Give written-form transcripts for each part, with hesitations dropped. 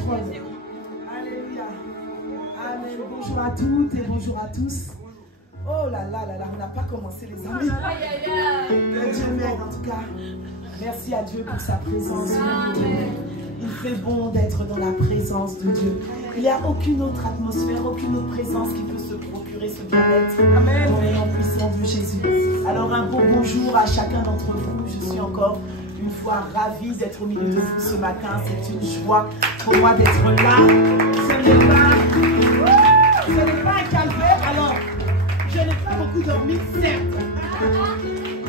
trône. Alléluia. Amen. Bonjour à toutes et bonjour à tous. Oh là là là là, on n'a pas commencé les amis. Que Dieu m'aide en tout cas. Merci à Dieu pour sa présence. Il fait bon d'être dans la présence de Dieu. Il n'y a aucune autre atmosphère, aucune autre présence qui peut se procurer ce bien-être. Amen. Dans le nom puissant de Jésus. Alors un beau bonjour à chacun d'entre vous. Je suis encore une fois ravie d'être au milieu de vous ce matin. C'est une joie pour moi d'être là. Ce n'est pas un calvaire. Alors, je n'ai pas beaucoup dormi, certes.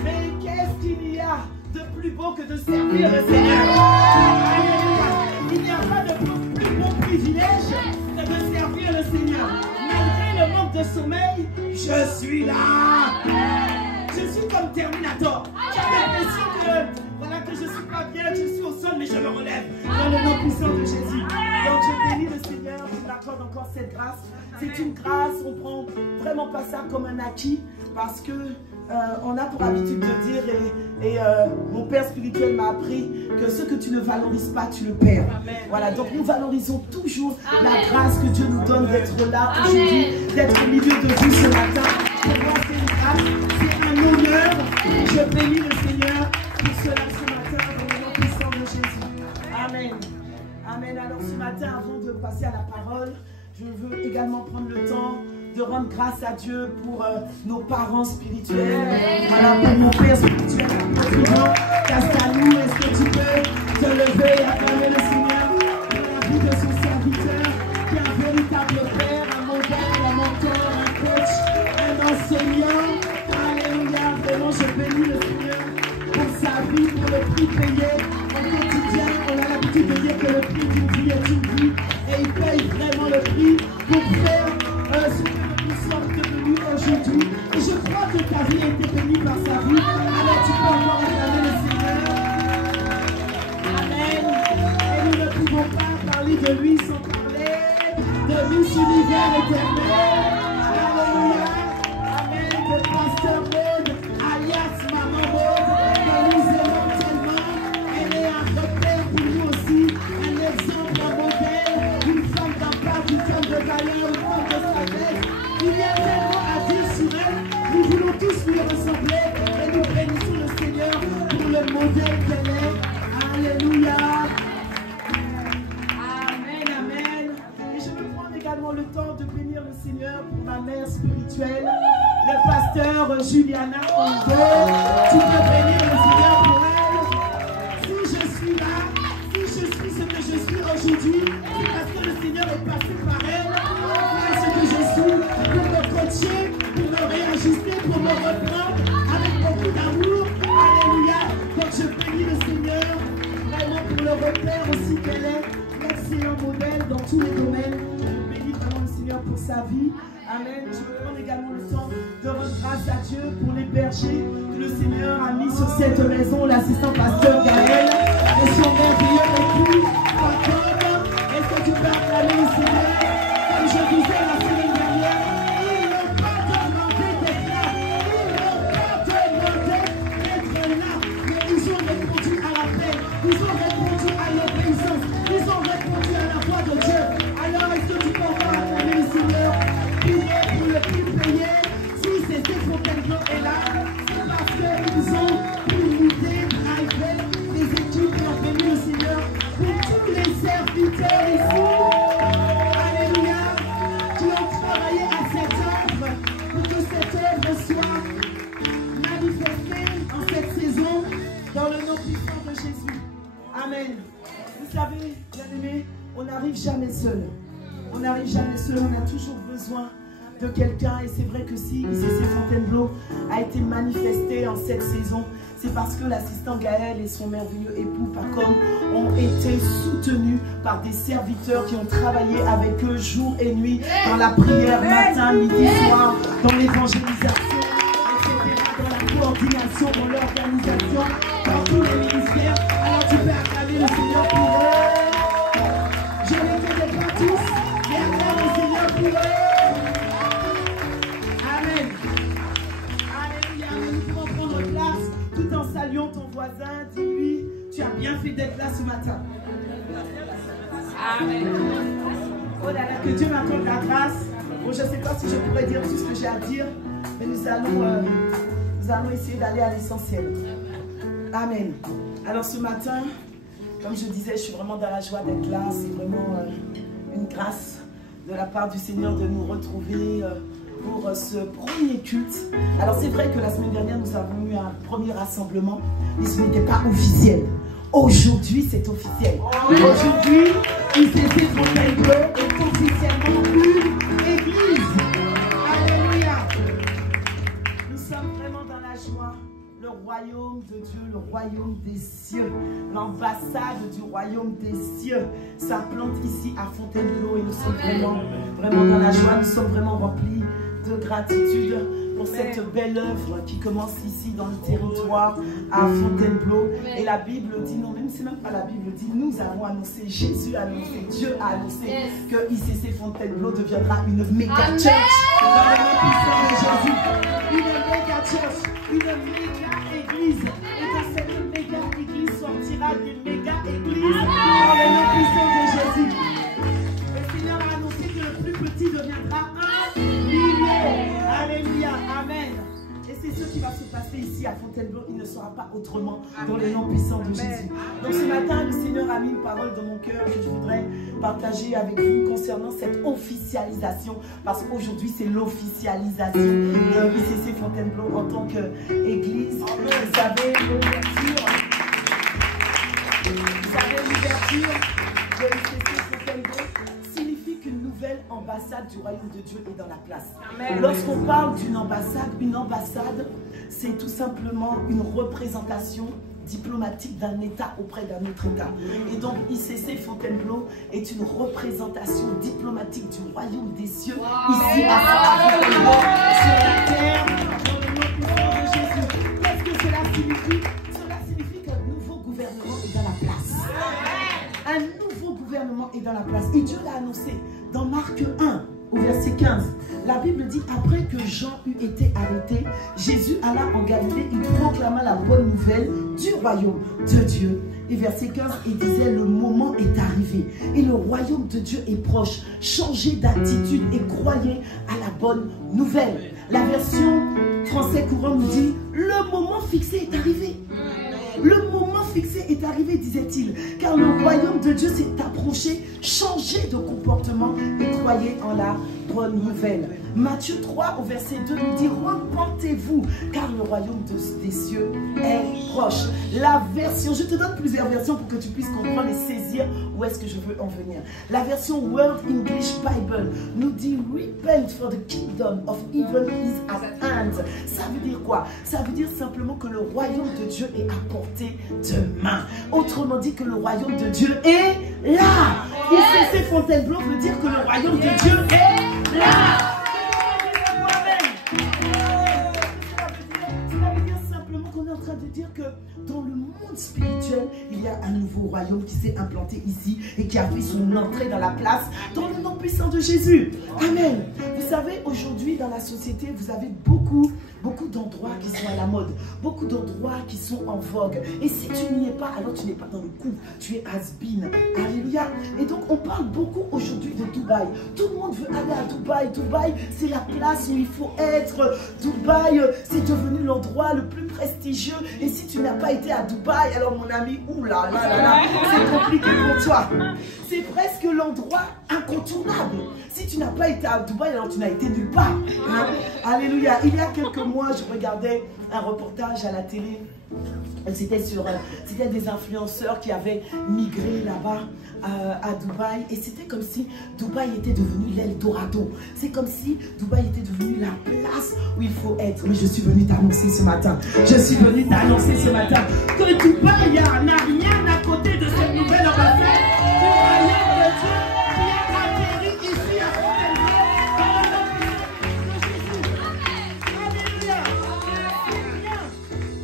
Mais qu'est-ce qu'il y a de plus beau que de servir le Seigneur? Il n'y a pas de plus beau privilège que de servir le Seigneur. Malgré le manque de sommeil, je suis là. Je suis comme Terminator. J'ai l'impression que je ne suis pas bien, je suis au sol, mais je me relève dans le nom puissant de Jésus. Donc je bénis le Seigneur qui m'accorde encore cette grâce. C'est une grâce, on ne prend vraiment pas ça comme un acquis parce que on a pour habitude de dire, et mon père spirituel m'a appris que ce que tu ne valorises pas, tu le perds. Amen. Voilà, donc nous valorisons toujours la grâce que Dieu nous donne d'être là aujourd'hui, d'être au milieu de vous ce matin. Pour moi, c'est une grâce, c'est un honneur. Je bénis le Seigneur pour cela ce matin dans le nom puissant de Jésus. Amen. Amen. Alors ce matin, avant de passer à la parole, je veux également prendre le temps de rendre grâce à Dieu pour nos parents spirituels. Voilà, pour mon père spirituel, Castalou, est-ce que tu peux te lever et acclamer le Seigneur pour la vie de son serviteur, qui est un véritable père, un modèle, un mentor, un coach, un enseignant. Alléluia, vraiment je bénis le Seigneur pour sa vie, pour le prix payé. Au quotidien, on a l'habitude de dire que le prix d'une vie est une vie, et il paye vraiment le prix pour faire ce que nous sommes devenus aujourd'hui. Et je crois que ta vie a été bénie par sa vie. Alors tu peux encore acclamer le Seigneur. Amen. Et nous ne pouvons pas parler de lui sans parler de Miss Univers éternel. Alléluia. Amen. De Pasteur Maud, alias Maman Maud, que nous aimons tellement. Elle est un repère pour nous aussi, un exemple, un modèle, une femme d'impact, une femme de valeur, une femme de sagesse. Il y a tellement à dire sur elle. Nous voulons tous lui ressembler et nous bénissons le Seigneur pour le modèle qu'elle est. Alléluia. Amen, amen. Et je veux prendre également le temps de bénir le Seigneur pour ma mère spirituelle, le pasteur Juliana Ondo. Tu peux bénir le Seigneur pour elle. Si je suis là, si je suis ce que je suis aujourd'hui, c'est parce que le Seigneur est passé par elle. Ce que je suis, pour me coacher, pour me réajuster, pour me reprendre avec beaucoup d'amour. Alléluia. Donc je bénis le Seigneur vraiment pour le repère aussi qu'elle est, l'excellent modèle dans tous les domaines. Je bénis vraiment le Seigneur pour sa vie. Amen. Je prends également le temps de rendre grâce à Dieu pour les bergers que le Seigneur a mis sur cette maison, l'assistant pasteur Gaël et son merveilleux époux Jacob. Est-ce que tu peux acclamer le Seigneur? Comme je disais la semaine dernière, ils n'ont pas demandé d'être là. Ils n'ont pas demandé d'être là. Mais ils ont répondu à l'appel. Ils ont répondu à l'obéissance. Ils ont répondu à la voix de Dieu. Alors est-ce que tu peux encore acclamer le Seigneur? Prier pour le prix payé. Si c'est Fontainebleau est là, c'est parce qu'ils ont pour nous driver les équipes qui ont béni le Seigneur. Pour tous les serviteurs ici. Alléluia. Qui ont travaillé à cette œuvre pour que cette œuvre soit manifestée en cette saison dans le nom puissant de Jésus. Amen. Vous savez, bien-aimés, on n'arrive jamais seul. On n'arrive jamais seul, on a toujours besoin de quelqu'un. Et c'est vrai que si ICC Fontainebleau a été manifesté en cette saison, c'est parce que l'assistant Gaël et son merveilleux époux Pacom ont été soutenus par des serviteurs qui ont travaillé avec eux jour et nuit dans la prière matin, midi, soir, dans l'évangélisation, etc., dans la coordination, dans l'organisation, dans tous les ministères. Alors tu peux acclamer le Seigneur pour eux. Je ne les connais pas tous, mais acclame le Seigneur pour eux. Amen. Alléluia. Nous pouvons prendre place tout en saluant ton voisin. Dis-lui, tu as bien fait d'être là ce matin. Amen. Oh là là, que Dieu m'accorde la grâce. Bon, je ne sais pas si je pourrais dire tout ce que j'ai à dire, mais nous allons essayer d'aller à l'essentiel. Amen. Alors ce matin, comme je disais, je suis vraiment dans la joie d'être là. C'est vraiment une grâce de la part du Seigneur de nous retrouver pour ce premier culte. Alors c'est vrai que la semaine dernière, nous avons eu un premier rassemblement, mais ce n'était pas officiel. Aujourd'hui, c'est officiel. Aujourd'hui, ICC Fontainebleau est officiellement une église. Alléluia. Nous sommes vraiment dans la joie. Le royaume de Dieu, le royaume des cieux, l'ambassade du royaume des cieux s'implante ici à Fontainebleau et nous sommes vraiment dans la joie. Nous sommes vraiment remplis de gratitude pour cette belle œuvre qui commence ici dans le territoire à Fontainebleau. Et la Bible dit, non, même c'est même pas la Bible dit, nous avons annoncé, Jésus a annoncé, Dieu a annoncé que ICC Fontainebleau deviendra une méga church dans le nom puissant de Jésus. Une méga church, une méga église. Et de cette méga église sortira des méga églises dans le nom puissant de Jésus. Le Seigneur a annoncé que le plus petit deviendra un millier. Alléluia, amen. Et c'est ce qui va se passer ici à Fontainebleau. Il ne sera pas autrement dans le nom puissant de Jésus. Donc ce matin, le Seigneur a mis une parole dans mon cœur que je voudrais partager avec vous concernant cette officialisation. Parce qu'aujourd'hui, c'est l'officialisation de ICC Fontainebleau en tant qu'église. Vous savez, l'ouverture de ICC Fontainebleau signifie qu'une nouvelle ambassade du royaume de Dieu est dans la place. Lorsqu'on parle d'une ambassade, c'est tout simplement une représentation diplomatique d'un État auprès d'un autre État. Et donc ICC Fontainebleau est une représentation diplomatique du royaume des cieux ici à Fontainebleau, sur la terre, dans le nom puissant de Jésus. Qu'est-ce que cela signifie? Cela signifie qu'un nouveau gouvernement est dans la place. Un nouveau gouvernement est dans la place. Et Dieu l'a annoncé dans Marc 1, au verset 15. La Bible dit, après que Jean eut été arrêté, Jésus alla en Galilée, il proclama la bonne nouvelle du royaume de Dieu. Et verset 15, il disait, le moment est arrivé et le royaume de Dieu est proche. Changez d'attitude et croyez à la bonne nouvelle. La version français courant nous dit, le moment fixé est arrivé. Le moment fixé est arrivé, disait-il, car le royaume de Dieu s'est approché. Changez de comportement et croyez en la bonne nouvelle. Matthieu 3 au verset 2 nous dit, repentez-vous car le royaume des cieux est proche. La version, je te donne plusieurs versions pour que tu puisses comprendre et saisir où est-ce que je veux en venir. La version World English Bible nous dit, repent for the kingdom of heaven is at hand. Ça veut dire quoi? Ça veut dire simplement que le royaume de Dieu est à portée de main. Autrement dit que le royaume de Dieu est là. ICC Fontainebleau veut dire que le royaume de Dieu est là. De dire que dans le monde spirituel, il y a un nouveau royaume qui s'est implanté ici et qui a fait son entrée dans la place dans le nom puissant de Jésus. Amen. Vous savez, aujourd'hui dans la société, vous avez beaucoup d'endroits qui sont à la mode, beaucoup d'endroits qui sont en vogue. Et si tu n'y es pas, alors tu n'es pas dans le coup, tu es has-been. Alléluia. Et donc on parle beaucoup aujourd'hui de Dubaï. Tout le monde veut aller à Dubaï. Dubaï, c'est la place où il faut être. Dubaï, c'est devenu l'endroit le plus prestigieux. Et si tu n'as pas été à Dubaï, alors mon ami, oula, c'est compliqué pour toi. C'est presque l'endroit incontournable. Si tu n'as pas été à Dubaï, alors tu n'as été nulle part. Hein? Alléluia. Il y a quelques mois, je regardais un reportage à la télé. C'était des influenceurs qui avaient migré là-bas à Dubaï. Et c'était comme si Dubaï était devenu l'Eldorado. C'est comme si Dubaï était devenu la place où il faut être. Mais je suis venue t'annoncer ce matin. Je suis venue t'annoncer ce matin que Dubaï n'a rien à côté de cette nouvelle ambassade du royaume de Dieu qui a atterri ici à Fontainebleau.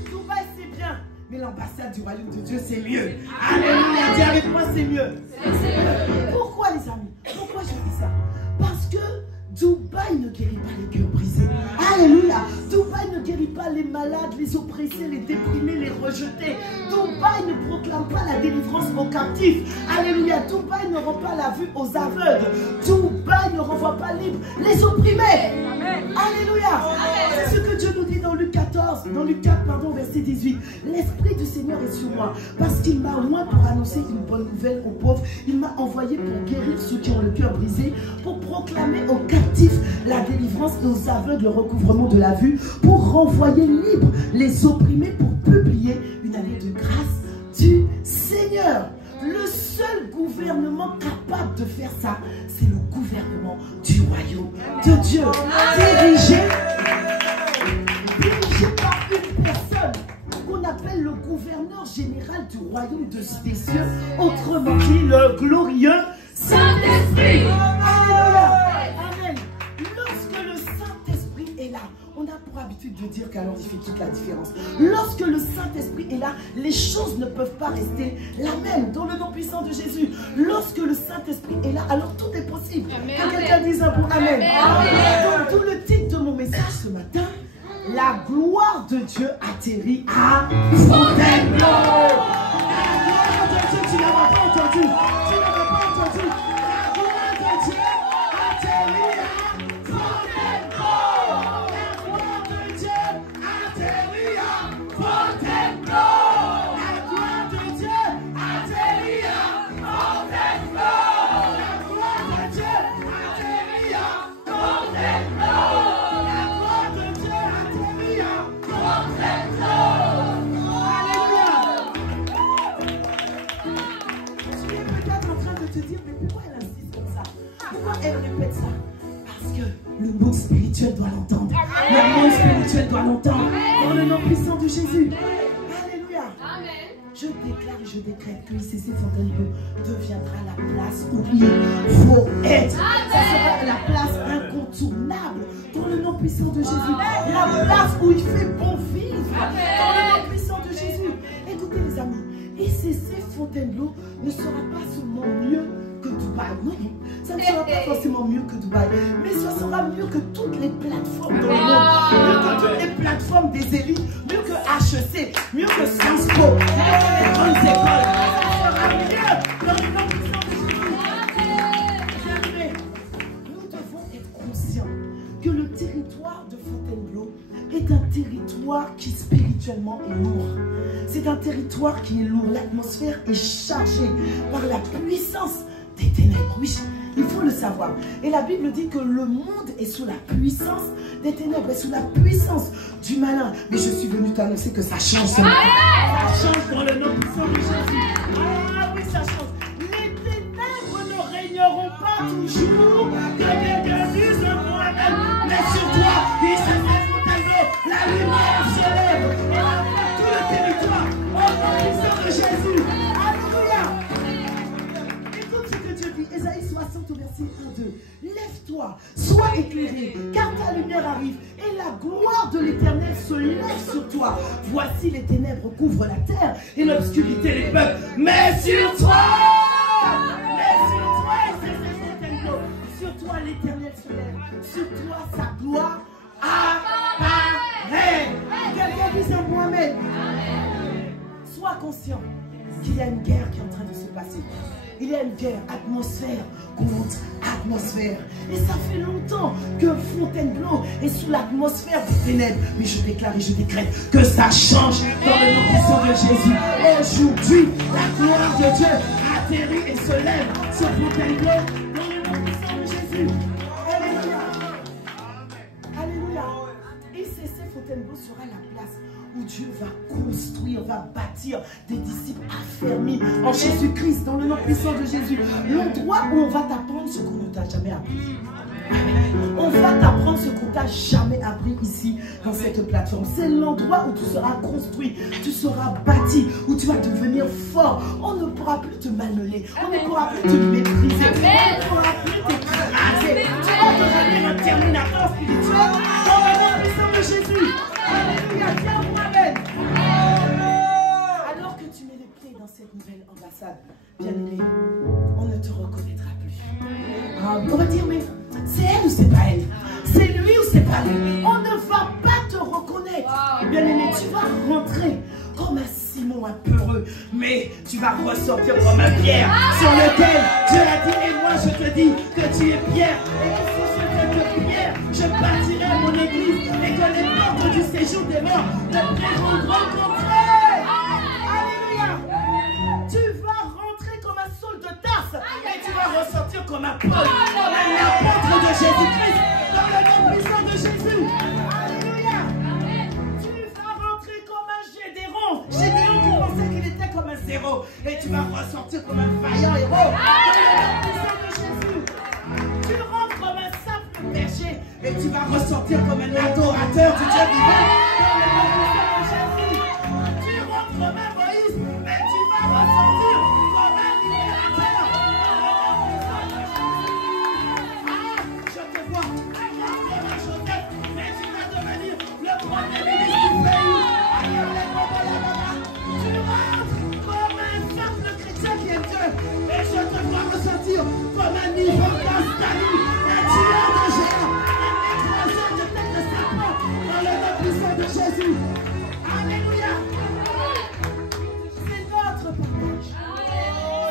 Dubaï, c'est bien. Mais l'ambassade du royaume de Dieu, c'est mieux. Alléluia, dis avec moi, c'est mieux. Pourquoi, les amis? Pourquoi je dis ça? Parce que Dubaï ne guérit pas les cœurs brisés. Alléluia. Dubaï ne guérit pas les malades. malades, les oppressés, les déprimés, les rejetés. Dubaï ne proclame pas la délivrance aux captifs. Alléluia. Dubaï ne rend pas la vue aux aveugles. Dubaï ne renvoie pas libre les opprimés. Amen. Alléluia. C'est ce que Dieu nous dit dans Luc 14, dans Luc 4, pardon, verset 18. L'Esprit du Seigneur est sur moi, parce qu'il m'a oint pour annoncer une bonne nouvelle aux pauvres. Il m'a envoyé pour guérir ceux qui ont le cœur brisé, pour proclamer aux captifs la délivrance, aux aveugles le recouvrement de la vue, pour renvoyer libres les opprimés, pour publier une année de grâce du Seigneur. Le seul gouvernement capable de faire ça, c'est le gouvernement du royaume de Dieu, dirigé par une personne qu'on appelle le gouverneur général du royaume des cieux, autrement dit le glorieux Saint-Esprit. Amen. Lorsque le Saint-Esprit est là, on a pour habitude de dire qu'alors il fait toute la différence. Lorsque le Saint-Esprit est là, les choses ne peuvent pas rester la même. Dans le nom puissant de Jésus, lorsque le Saint-Esprit est là, alors tout est possible. Que quelqu'un dise un bon Amen. Donc tout le titre de mon message ce matin, la gloire de Dieu atterrit à Fontainebleau. La gloire de Dieu, tu n'avais pas entendu. Tu n'avais pas entendu. La gloire de Dieu atterrit à Fontainebleau. La gloire de Dieu atterrit à Fontainebleau. La gloire de Dieu atterrit à Fontainebleau. La gloire de Dieu atterrit à Fontainebleau. Elle répète ça parce que le monde spirituel doit l'entendre. Le monde spirituel doit l'entendre. Dans le nom puissant de Jésus. Alléluia. Amen. Je déclare et je décrète que ICC Fontainebleau deviendra la place où il faut être. Ça sera la place incontournable. Dans le nom puissant de Jésus. La place où il fait bon vivre. Dans le nom puissant de Jésus. Écoutez les amis, ICC Fontainebleau ne sera pas seulement mieux que Dubaï. Non, ça ne sera pas forcément mieux que Dubaï, mais ça sera mieux que toutes les plateformes dans le monde, mieux que toutes les plateformes des élites, mieux que HEC, mieux que Sciences Po, mieux que les grandes écoles. Ça sera mieux dans le nom puissant de Jésus. Nous devons être conscients que le territoire de Fontainebleau est un territoire qui spirituellement est lourd. C'est un territoire qui est lourd. L'atmosphère est chargée par la puissance des ténèbres. Oui, il faut le savoir. Et la Bible dit que le monde est sous la puissance des ténèbres, est sous la puissance du malin. Mais je suis venu t'annoncer que ça change. Ça change dans le nom puissant de Jésus. Ah oui, ça change. Les ténèbres ne régneront pas toujours. Que quelqu'un dise moi-même. Mais sur toi, il se fait Fontainebleau. La lumière se lève. Et on voit tout le territoire. Au nom puissant de Jésus. Alléluia. Ésaïe 60 au verset 1-2. Lève-toi, sois éclairé, car ta lumière arrive, et la gloire de l'Éternel se lève sur toi. Voici les ténèbres couvrent la terre, et l'obscurité les peuples. Mais sur toi, sur toi l'Éternel se lève, sur toi sa gloire apparaît. Quelqu'un dise un mot amen. Sois conscient qu'il y a une guerre qui est en train de se passer. Il y a une guerre, atmosphère contre atmosphère. Et ça fait longtemps que Fontainebleau est sous l'atmosphère des ténèbres. Mais je déclare et je décrète que ça change dans le nom puissant de Jésus. Aujourd'hui, la gloire de Dieu atterrit et se lève sur Fontainebleau dans le nom puissant de Jésus. Alléluia. Alléluia. ICC Fontainebleau sera la place où Dieu va construire, va bâtir des disciples affermis en Jésus-Christ, dans le nom puissant de Jésus. L'endroit où on va t'apprendre ce qu'on ne t'a jamais appris. On va t'apprendre ce qu'on t'a jamais appris ici, dans cette plateforme. C'est l'endroit où tu seras construit, tu seras bâti, où tu vas devenir fort. On ne pourra plus te malmener, on ne pourra plus te mépriser, on ne pourra plus t'écraser. Tu vas devenir un terminateur spirituel dans le nom puissant de Jésus. Alléluia, tiens, Amen. Alors que tu mets les pieds dans cette nouvelle ambassade, bien-aimé, on ne te reconnaîtra plus. On va dire, mais c'est elle ou c'est pas elle? C'est lui ou c'est pas lui? On ne va pas te reconnaître. Bien-aimé, tu vas ressortir comme un pierre sur lequel Dieu a dit, et moi je te dis que tu es pierre, et que si je fais que pierre, je bâtirai mon église, et que les portes du séjour des morts ne pourront rencontrer. Alléluia. Tu vas rentrer comme un Saul de Tarse, et tu vas ressortir comme un Paul, comme un apôtre de Jésus-Christ, dans le nom puissant de Jésus. Alléluia. Tu vas rentrer comme un Gédéon. Gédéon qui pensait qu'il était comme un zéro, et tu vas ressortir comme un vaillant héros, dans le nom puissant de Jésus. Tu rentres comme un simple berger, et tu vas ressortir comme un adorateur du Dieu vivant, dans le nom puissant de Jésus. Tu rentres comme un Moïse, mais tu vas ressortir comme un libérateur, dans le nom puissant de Jésus. Ah, je te vois, tu rentres comme un Joseph, mais tu vas devenir le premier ministre du pays. Tu rentres comme un simple chrétien qui est Dieu, et je te vois ressortir comme un niveau d'Astani, un tueur de géants, un écraseur de tête de serpent, dans le nom puissant de Jésus. Alléluia. C'est notre partage.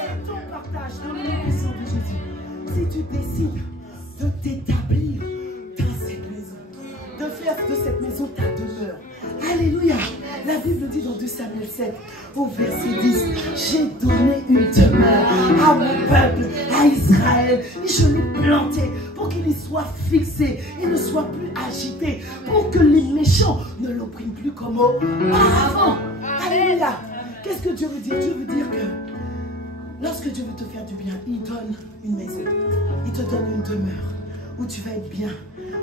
C'est ton partage dans le nom puissant de Jésus. Si tu décides de t'établir dans cette maison, de faire de cette maison ta demeure. Alléluia. La Bible dit dans 2 Samuel 7, au verset 10, j'ai donné une demeure à mon peuple, à Israël, et je l'ai planté pour qu'il y soit fixé et ne soit plus agité, pour que les méchants ne l'oppriment plus comme auparavant. Alléluia. Qu'est-ce que Dieu veut dire? Dieu veut dire que lorsque Dieu veut te faire du bien, il donne une maison, il te donne une demeure où tu vas être bien,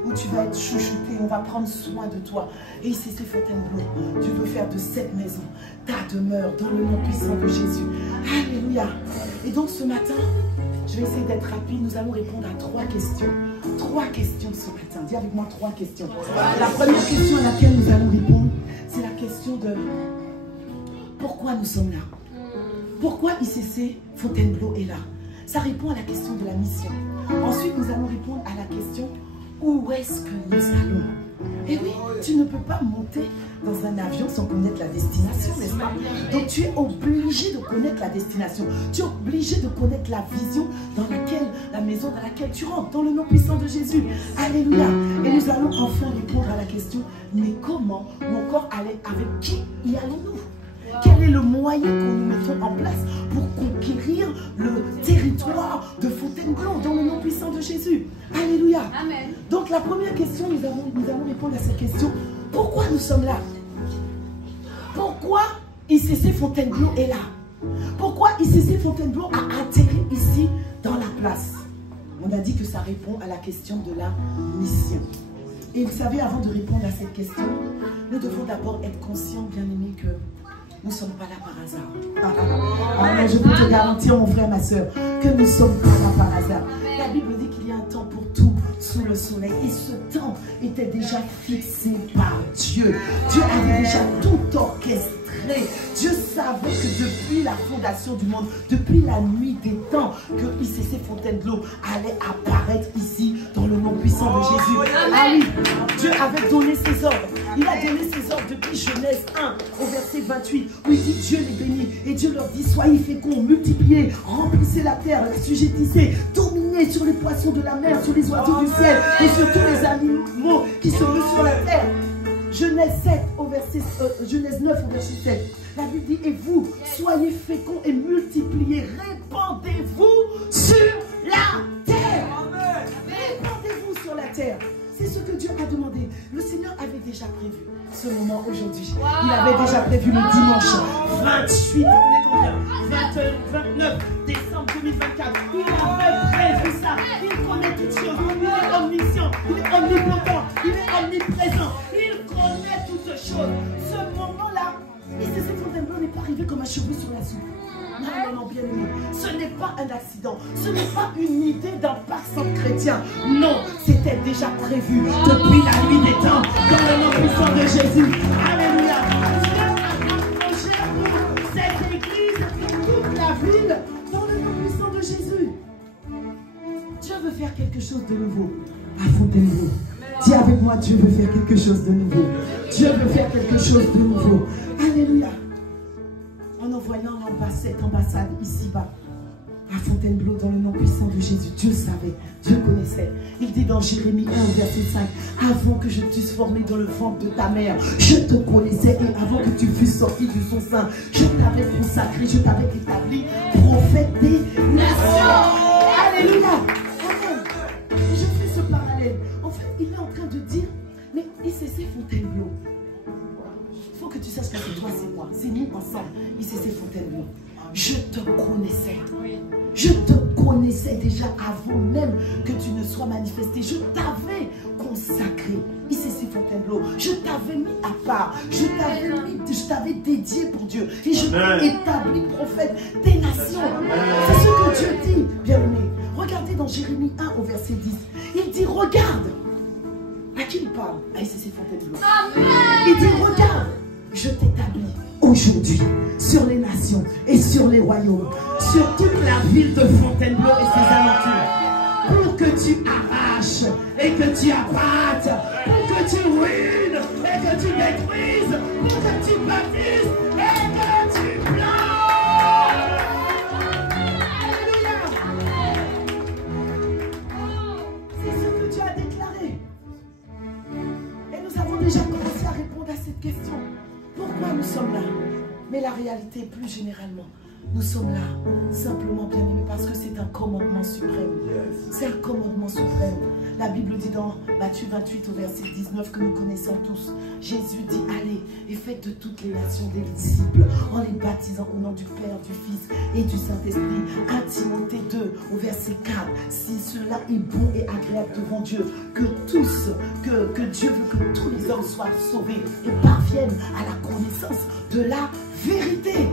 où tu vas être chouchouté, on va prendre soin de toi. Et ici c'est Fontainebleau, Dieu veut faire de cette maison ta demeure dans le nom puissant de Jésus. Alléluia. Et donc ce matin, je vais essayer d'être rapide, nous allons répondre à 3 questions. 3 questions ce matin, dis avec moi 3 questions. La première question à laquelle nous allons répondre, c'est la question de pourquoi nous sommes là. Pourquoi ICC Fontainebleau est là? Ça répond à la question de la mission. Ensuite, nous allons répondre à la question où est-ce que nous allons? Et oui, tu ne peux pas monter dans un avion sans connaître la destination, n'est-ce pas? Donc tu es obligé de connaître la destination. Tu es obligé de connaître la vision dans laquelle, la maison dans laquelle tu rentres, dans le nom puissant de Jésus. Alléluia. Et nous allons enfin répondre à la question, mais comment, ou encore avec qui y allons-nous? Quel est le moyen que nous mettons en place pour conquérir le territoire de Fontainebleau dans le nom puissant de Jésus? Alléluia. Amen. Donc la première question, nous allons répondre à cette question. Pourquoi nous sommes là? Pourquoi ICC Fontainebleau est là? Pourquoi ICC Fontainebleau a atterri ici dans la place? On a dit que ça répond à la question de la mission. Et vous savez, avant de répondre à cette question, nous devons d'abord être conscients, bien aimés, que nous ne sommes pas là par hasard. Amen. Je peux te garantir, mon frère, ma soeur, que nous ne sommes pas là par hasard. La Bible dit qu'il y a un temps pour tout sous le soleil. Et ce temps était déjà fixé par Dieu. Dieu avait déjà tout orchestré. Dieu savait que depuis la fondation du monde, depuis la nuit des temps, que ICC Fontainebleau allait apparaître ici dans le nom puissant de Jésus. Ah oui, Dieu avait donné ses ordres. Il a donné ses ordres depuis Genèse 1 au verset 28 où il dit Dieu les bénit et Dieu leur dit soyez féconds, multipliez, remplissez la terre, la sujettissez, dominez sur les poissons de la mer, sur les oiseaux du ciel et sur tous les animaux qui se meuvent sur la terre. Genèse 9 au verset 7. La Bible dit, et vous, soyez féconds et multipliez, répandez-vous sur la terre. Répandez-vous sur la terre. C'est ce que Dieu a demandé. Le Seigneur avait déjà prévu ce moment aujourd'hui. Il avait déjà prévu le dimanche 28, on est combien 29 décembre 2024. Il avait prévu ça. Il connaît toutes choses. Il est omniscient, il est omnipotent, il est omniprésent. Il connaît toutes choses. Ce moment-là, ICC Fontainebleau n'est pas arrivé comme un cheveu sur la soupe. Non, non, non, bien aimé. Ce n'est pas un accident. Ce n'est pas une idée d'un passant chrétien. Non, c'était déjà prévu depuis la nuit des temps dans le nom puissant de Jésus. Alléluia. Dieu a un projet pour cette église et toute la ville dans le nom puissant de Jésus. Dieu veut faire quelque chose de nouveau à Fontainebleau. Dis avec moi, Dieu veut faire quelque chose de nouveau. Dieu veut faire quelque chose de nouveau. Alléluia. En envoyant l'ambassadeur cette ambassade ici-bas. À Fontainebleau, dans le nom puissant de Jésus, Dieu savait, Dieu connaissait. Il dit dans Jérémie 1, verset 5, avant que je t'eusse formé dans le ventre de ta mère, je te connaissais, et avant que tu fusses sorti de son sein, je t'avais consacré, je t'avais établi prophète des nations. Alléluia. Je fais ce parallèle. En fait, il est en train de dire, mais ICC Fontainebleau, il faut que tu saches que c'est toi, c'est moi, c'est nous ensemble, ICC Fontainebleau. Je te connaissais. Je te connaissais déjà avant même que tu ne sois manifesté. Je t'avais consacré. ICC Fontainebleau. Je t'avais mis à part. Je t'avais dédié pour Dieu. Et je t'ai établi prophète des nations. C'est ce que Dieu dit, bien-aimé. Regardez dans Jérémie 1 au verset 10. Il dit, regarde. À qui il parle? À ICC Fontainebleau. Il dit, regarde. Je t'établis aujourd'hui sur les nations et sur les royaumes, sur toute la ville de Fontainebleau et ses alentours, pour que tu arraches et que tu abattes, pour que tu ruines et que tu détruises, pour que tu baptises et que tu plantes. Alléluia. C'est ce que Dieu a déclaré. Et nous avons déjà commencé à répondre à cette question. Pourquoi nous sommes là? Mais la réalité, plus généralement, nous sommes là, simplement, bien-aimés, parce que c'est un commandement suprême. C'est un commandement suprême. La Bible dit dans Matthieu 28 au verset 19 que nous connaissons tous. Jésus dit, allez et faites de toutes les nations des disciples en les baptisant au nom du Père, du Fils et du Saint-Esprit. 1 Timothée 2 au verset 4. Si cela est bon et agréable devant Dieu, que tous, que Dieu veut que tous les hommes soient sauvés et parviennent à la connaissance de la vérité.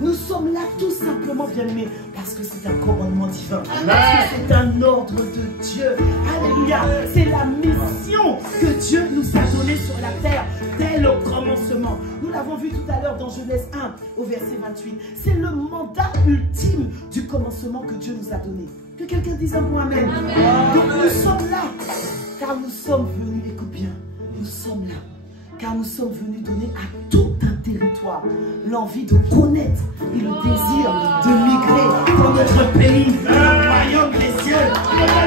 Nous sommes là tout simplement, bien-aimés, parce que c'est un commandement divin. Parce que c'est un ordre de Dieu. Alléluia. C'est la mission que Dieu nous a donnée sur la terre dès le commencement. Nous l'avons vu tout à l'heure dans Genèse 1 au verset 28. C'est le mandat ultime du commencement que Dieu nous a donné. Que quelqu'un dise un mot amen. Donc nous sommes là, car nous sommes venus, écoute bien, nous sommes là. Car nous sommes venus donner à tout un territoire l'envie de connaître et le désir de migrer dans notre pays, le royaume des cieux.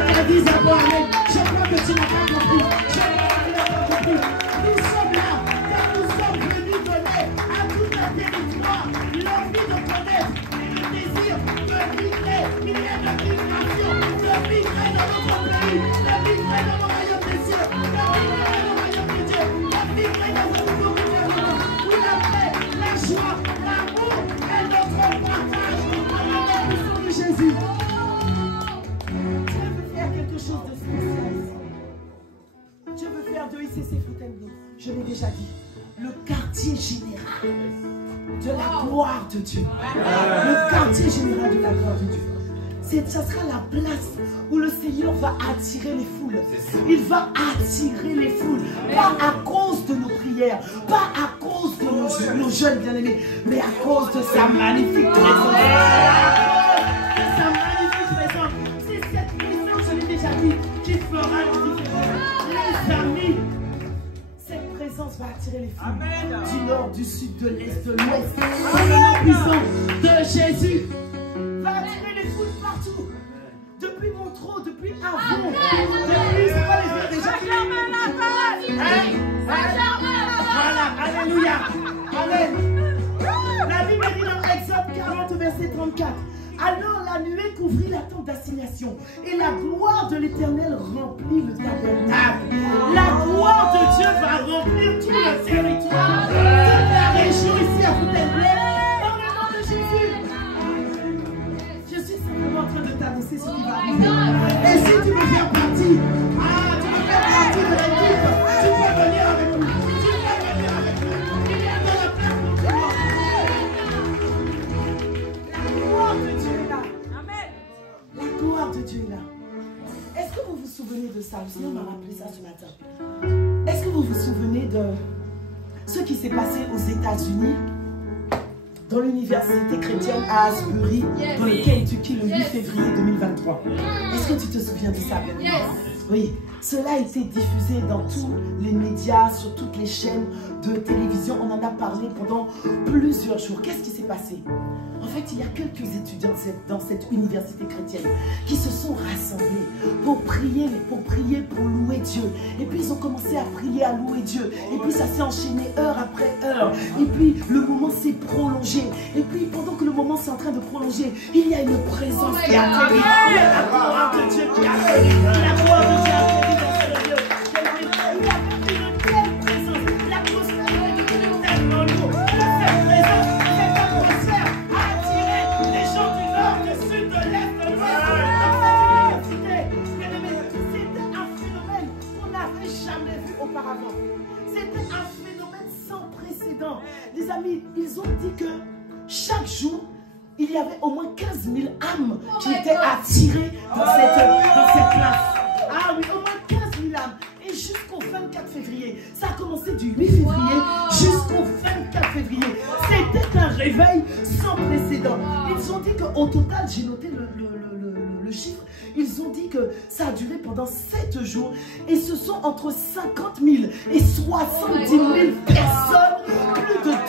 Quelqu'un dise à moi, amen. Je crois que tu n'as pas compris. Je crois que tu n'as pas compris. Nous sommes là, car nous sommes venus donner à tout un territoire l'envie de connaître et le désir de migrer. Il y a de migration, de migrer dans notre pays, de migrer dans le royaume des cieux, de migrer dans le royaume de Dieu. Migrer dans un nouveau gouvernement où la paix, la joie, l'amour est notre partage au nom de Jésus. Dieu veut faire quelque chose de spécial ici. Dieu veut faire de ICC Fontainebleau, je l'ai déjà dit, le quartier général de la gloire de Dieu. Le quartier général de la gloire de Dieu. Ça sera la place où le Seigneur va attirer les foules. Il va attirer les foules. Pas à cause de nos prières, pas à cause de nos jeunes bien-aimés, mais à cause de sa magnifique présence. Sa magnifique présence. C'est cette présence, je l'ai déjà dit, qui fera la différence. Les amis, cette présence va attirer les foules. Du nord, du sud, de l'est, de l'ouest. Le nom puissant de Jésus va attirer les foules partout. Depuis Montreux, depuis Avon, depuis, c'est pas les heures déjà. Voilà, alléluia. Amen. La Bible dit dans Exode 40, verset 34. Alors la nuée couvrit la tente d'assignation et la gloire de l'Éternel remplit le tabernacle. La gloire de Dieu va remplir tout le territoire, toute la région ici à Fontainebleau, dans le nom de Jésus. Je suis simplement en train de t'annoncer ce qui va arriver. Et si tu veux faire partie, tu veux faire partie de l'équipe, tu peux venir avec nous. Tu peux venir avec nous. Il y a de la place pour tout le monde. La gloire de Dieu est là. Amen. La gloire de Dieu est là. Est-ce que vous vous souvenez de ça? Le Seigneur m'a rappelé ça ce matin. Est-ce que vous vous souvenez de ce qui s'est passé aux États-Unis dans l'université chrétienne à Asbury, dans le Kentucky, le 8 février 2023. Est-ce que tu te souviens de ça, bien? Oui. Cela a été diffusé dans tous les médias, sur toutes les chaînes de télévision. On en a parlé pendant plusieurs jours. Qu'est-ce qui s'est passé? En fait, il y a quelques étudiants dans cette université chrétienne qui se sont rassemblés pour prier, pour louer Dieu. Et puis, ils ont commencé à prier, à louer Dieu. Et puis, ça s'est enchaîné heure après heure. Et puis, le moment s'est prolongé. Et puis, pendant que le moment s'est en train de prolonger, il y a une présence qui a atterri. Il y a la gloire de Dieu qui a atterri. La gloire de Dieu a atterri dans ce lieu. Il y avait une telle présence. L'atmosphère est devenue tellement lourde. Cette présence, cette atmosphère a attiré les gens du nord, du sud, de l'est, de l'ouest, dans cette université. C'était un phénomène qu'on n'avait jamais vu auparavant. C'était un phénomène sans précédent. Les amis, ils ont dit que chaque jour, il y avait au moins 15 000 âmes qui étaient attirées dans cette classe. Ah oui, au moins 15 000 âmes. Et jusqu'au 24 février, ça a commencé du 8 février jusqu'au 24 février. C'était un réveil sans précédent. Ils ont dit qu'au total, j'ai noté le chiffre, ils ont dit que ça a duré pendant 7 jours et ce sont entre 50 000 et 70 000 personnes, plus de 200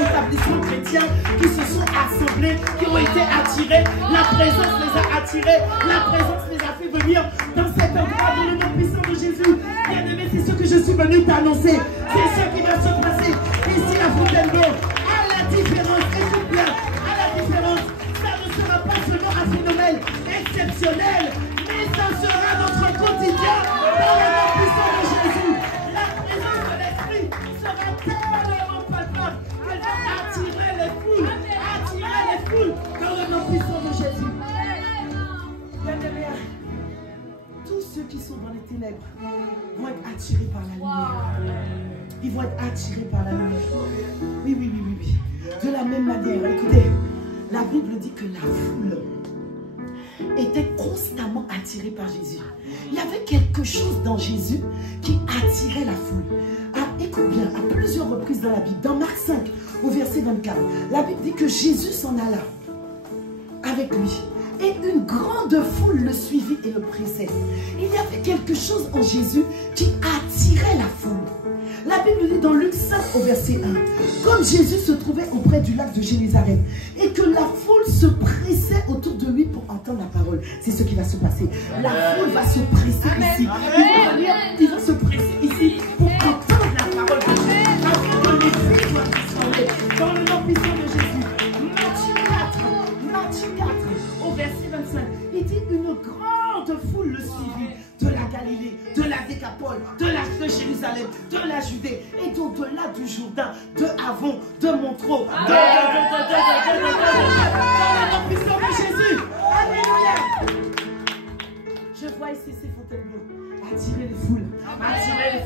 établissements chrétiens qui se sont assemblés, qui ont été attirés. La présence les a attirés, la présence les a fait venir dans cet endroit, dans le nom puissant de Jésus. Bien-aimé, c'est ce que je suis venu t'annoncer. C'est ce qui va se passer ici à Fontainebleau. À la différence, écoute bien, à la différence, ça ne sera pas seulement un phénomène exceptionnel, mais ça sera notre quotidien dans le nom puissant de Jésus. La présence de l'Esprit sera tellement palpable qu'elle va attirer les foules dans le nom puissant de Jésus. Bien-aimés, tous ceux qui sont dans les ténèbres vont être attirés par la lumière. Ils vont être attirés par la lumière. Oui. De la même manière, écoutez, la Bible dit que la foule était constamment attirée par Jésus. Il y avait quelque chose dans Jésus qui attirait la foule. Écoute bien, à plusieurs reprises dans la Bible, dans Marc 5, au verset 24, la Bible dit que Jésus s'en alla avec lui. Et une grande foule le suivit et le pressait. Il y avait quelque chose en Jésus qui attirait la foule. La Bible dit dans Luc 5 au verset 1, comme Jésus se trouvait auprès du lac de Génézareth et que la foule se pressait autour de lui pour entendre la parole. C'est ce qui va se passer. La foule va se presser ici. Il va se presser ici pour entendre la parole de Dieu. Afin que les vies soient transformées dans le nom puissant de Jésus. Matthieu 4, au verset 25, il dit une grande foule le suivit de la Galilée, de la Décapole, de Jérusalem, de la Judée et d'au-delà du Jourdain, de Avon, de Montreux, dans le nom puissant de Jésus. Alléluia. Je vois ici ces Fontainebleau attirer les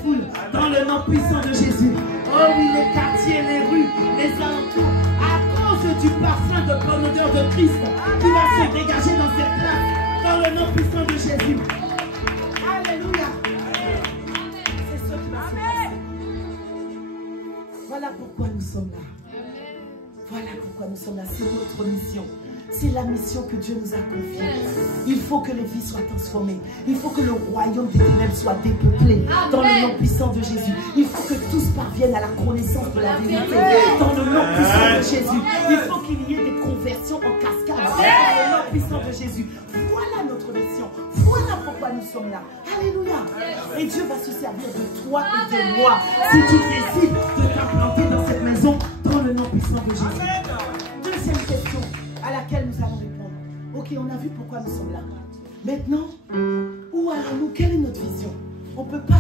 foules dans le nom puissant de Jésus. Oh oui, les quartiers, les rues, les alentours, à cause du parfum de bonne odeur de Christ qui va se dégager dans cette place, dans le nom puissant de Jésus. Alléluia. C'est ce qui va se passer. Voilà pourquoi nous sommes là. Voilà pourquoi nous sommes là. C'est notre mission. C'est la mission que Dieu nous a confiée. Il faut que les vies soient transformées. Il faut que le royaume des ténèbres soit dépeuplé dans le nom puissant de Jésus. Il faut que tous parviennent à la connaissance de la vérité dans le nom puissant de Jésus. Il faut qu'il y ait des conversions en cascade dans le nom puissant de Jésus. Voilà notre mission. Voilà pourquoi nous sommes là. Alléluia. Et Dieu va se servir de toi et de moi si tu décides de t'implanter dans cette maison dans le nom puissant de Jésus. Deuxième question à laquelle nous allons répondre. Ok, on a vu pourquoi nous sommes là. Maintenant, où allons-nous? Quelle est notre vision? On ne peut pas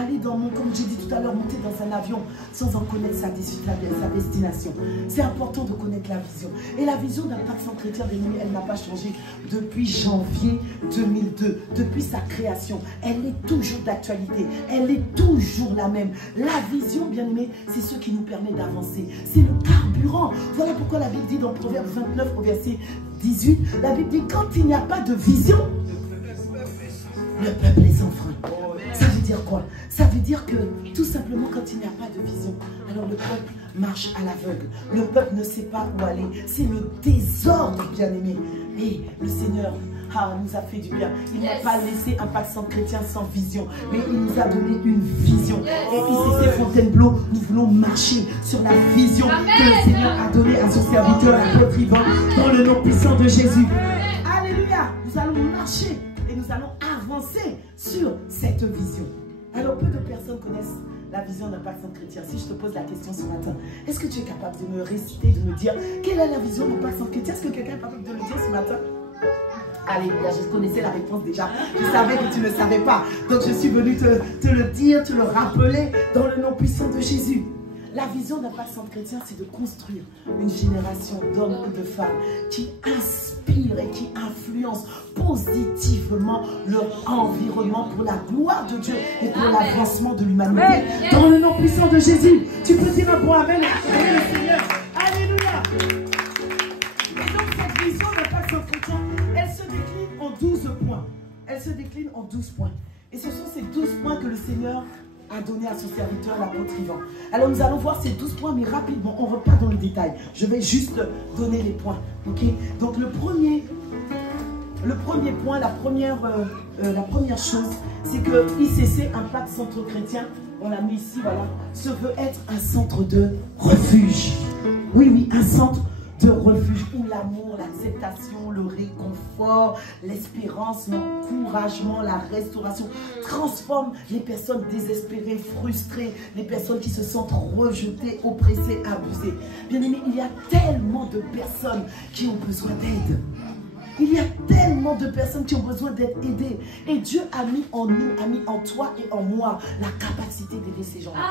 aller dans mon, comme j'ai dit tout à l'heure, monter dans un avion sans en connaître sa destination. C'est important de connaître la vision. Et la vision d'Impact Centre Chrétien Béni, elle n'a pas changé depuis janvier 2002, depuis sa création. Elle est toujours d'actualité. Elle est toujours la même. La vision, bien aimé, c'est ce qui nous permet d'avancer. C'est le carburant. Voilà pourquoi la Bible dit dans Proverbe 29 au verset 18, la Bible dit quand il n'y a pas de vision, le peuple est sans frein. Ça veut dire quoi? Ça veut dire que tout simplement quand il n'y a pas de vision, alors le peuple marche à l'aveugle. Le peuple ne sait pas où aller. C'est le désordre, bien-aimé. Et le Seigneur nous a fait du bien. Il n'a pas laissé un Pâques Centre Chrétien sans vision, mais il nous a donné une vision. Et ICC Fontainebleau, nous voulons marcher sur la vision que le Seigneur a donnée à son serviteur, l'apôtre Yvan, dans le nom puissant de Jésus. Alléluia. Nous allons marcher et nous allons avancer sur cette vision. Alors, peu de personnes connaissent la vision d'un Pâques Centre Chrétien. Si je te pose la question ce matin, est-ce que tu es capable de me réciter, de me dire quelle est la vision d'un Pâques Centre Chrétien? Est-ce que quelqu'un est capable de le dire ce matin? Alléluia, je connaissais la réponse déjà. Je savais que tu ne le savais pas. Donc je suis venue te le dire, te le rappeler dans le nom puissant de Jésus. La vision d'un Pâques Centre Chrétien, c'est de construire une génération d'hommes et de femmes qui inspirent et qui influencent positivement leur environnement pour la gloire de Dieu et pour l'avancement de l'humanité. Dans le nom puissant de Jésus, tu peux dire un bon amen et acclamer le Seigneur. Alléluia. Et donc cette vision d'un Pâques Centre Chrétien, elle se décline en 12 points. Elle se décline en 12 points. Et ce sont ces 12 points que le Seigneur a donné à son serviteur, l'apôtre Yvan. Alors nous allons voir ces 12 points, mais rapidement, on ne rentre pas dans les détails. Je vais juste donner les points. Ok? Donc le premier point, la première chose, c'est que ICC, un Pâques Centre Chrétien, on l'a mis ici, voilà, se veut être un centre de refuge. Oui, oui, un centre de refuge où l'amour, l'acceptation, le réconfort, l'espérance, l'encouragement, la restauration transforment les personnes désespérées, frustrées, les personnes qui se sentent rejetées, oppressées, abusées. Bien aimé, il y a tellement de personnes qui ont besoin d'aide. Il y a tellement de personnes qui ont besoin d'être aidées. Et Dieu a mis en nous, a mis en toi et en moi la capacité d'aider ces gens-là.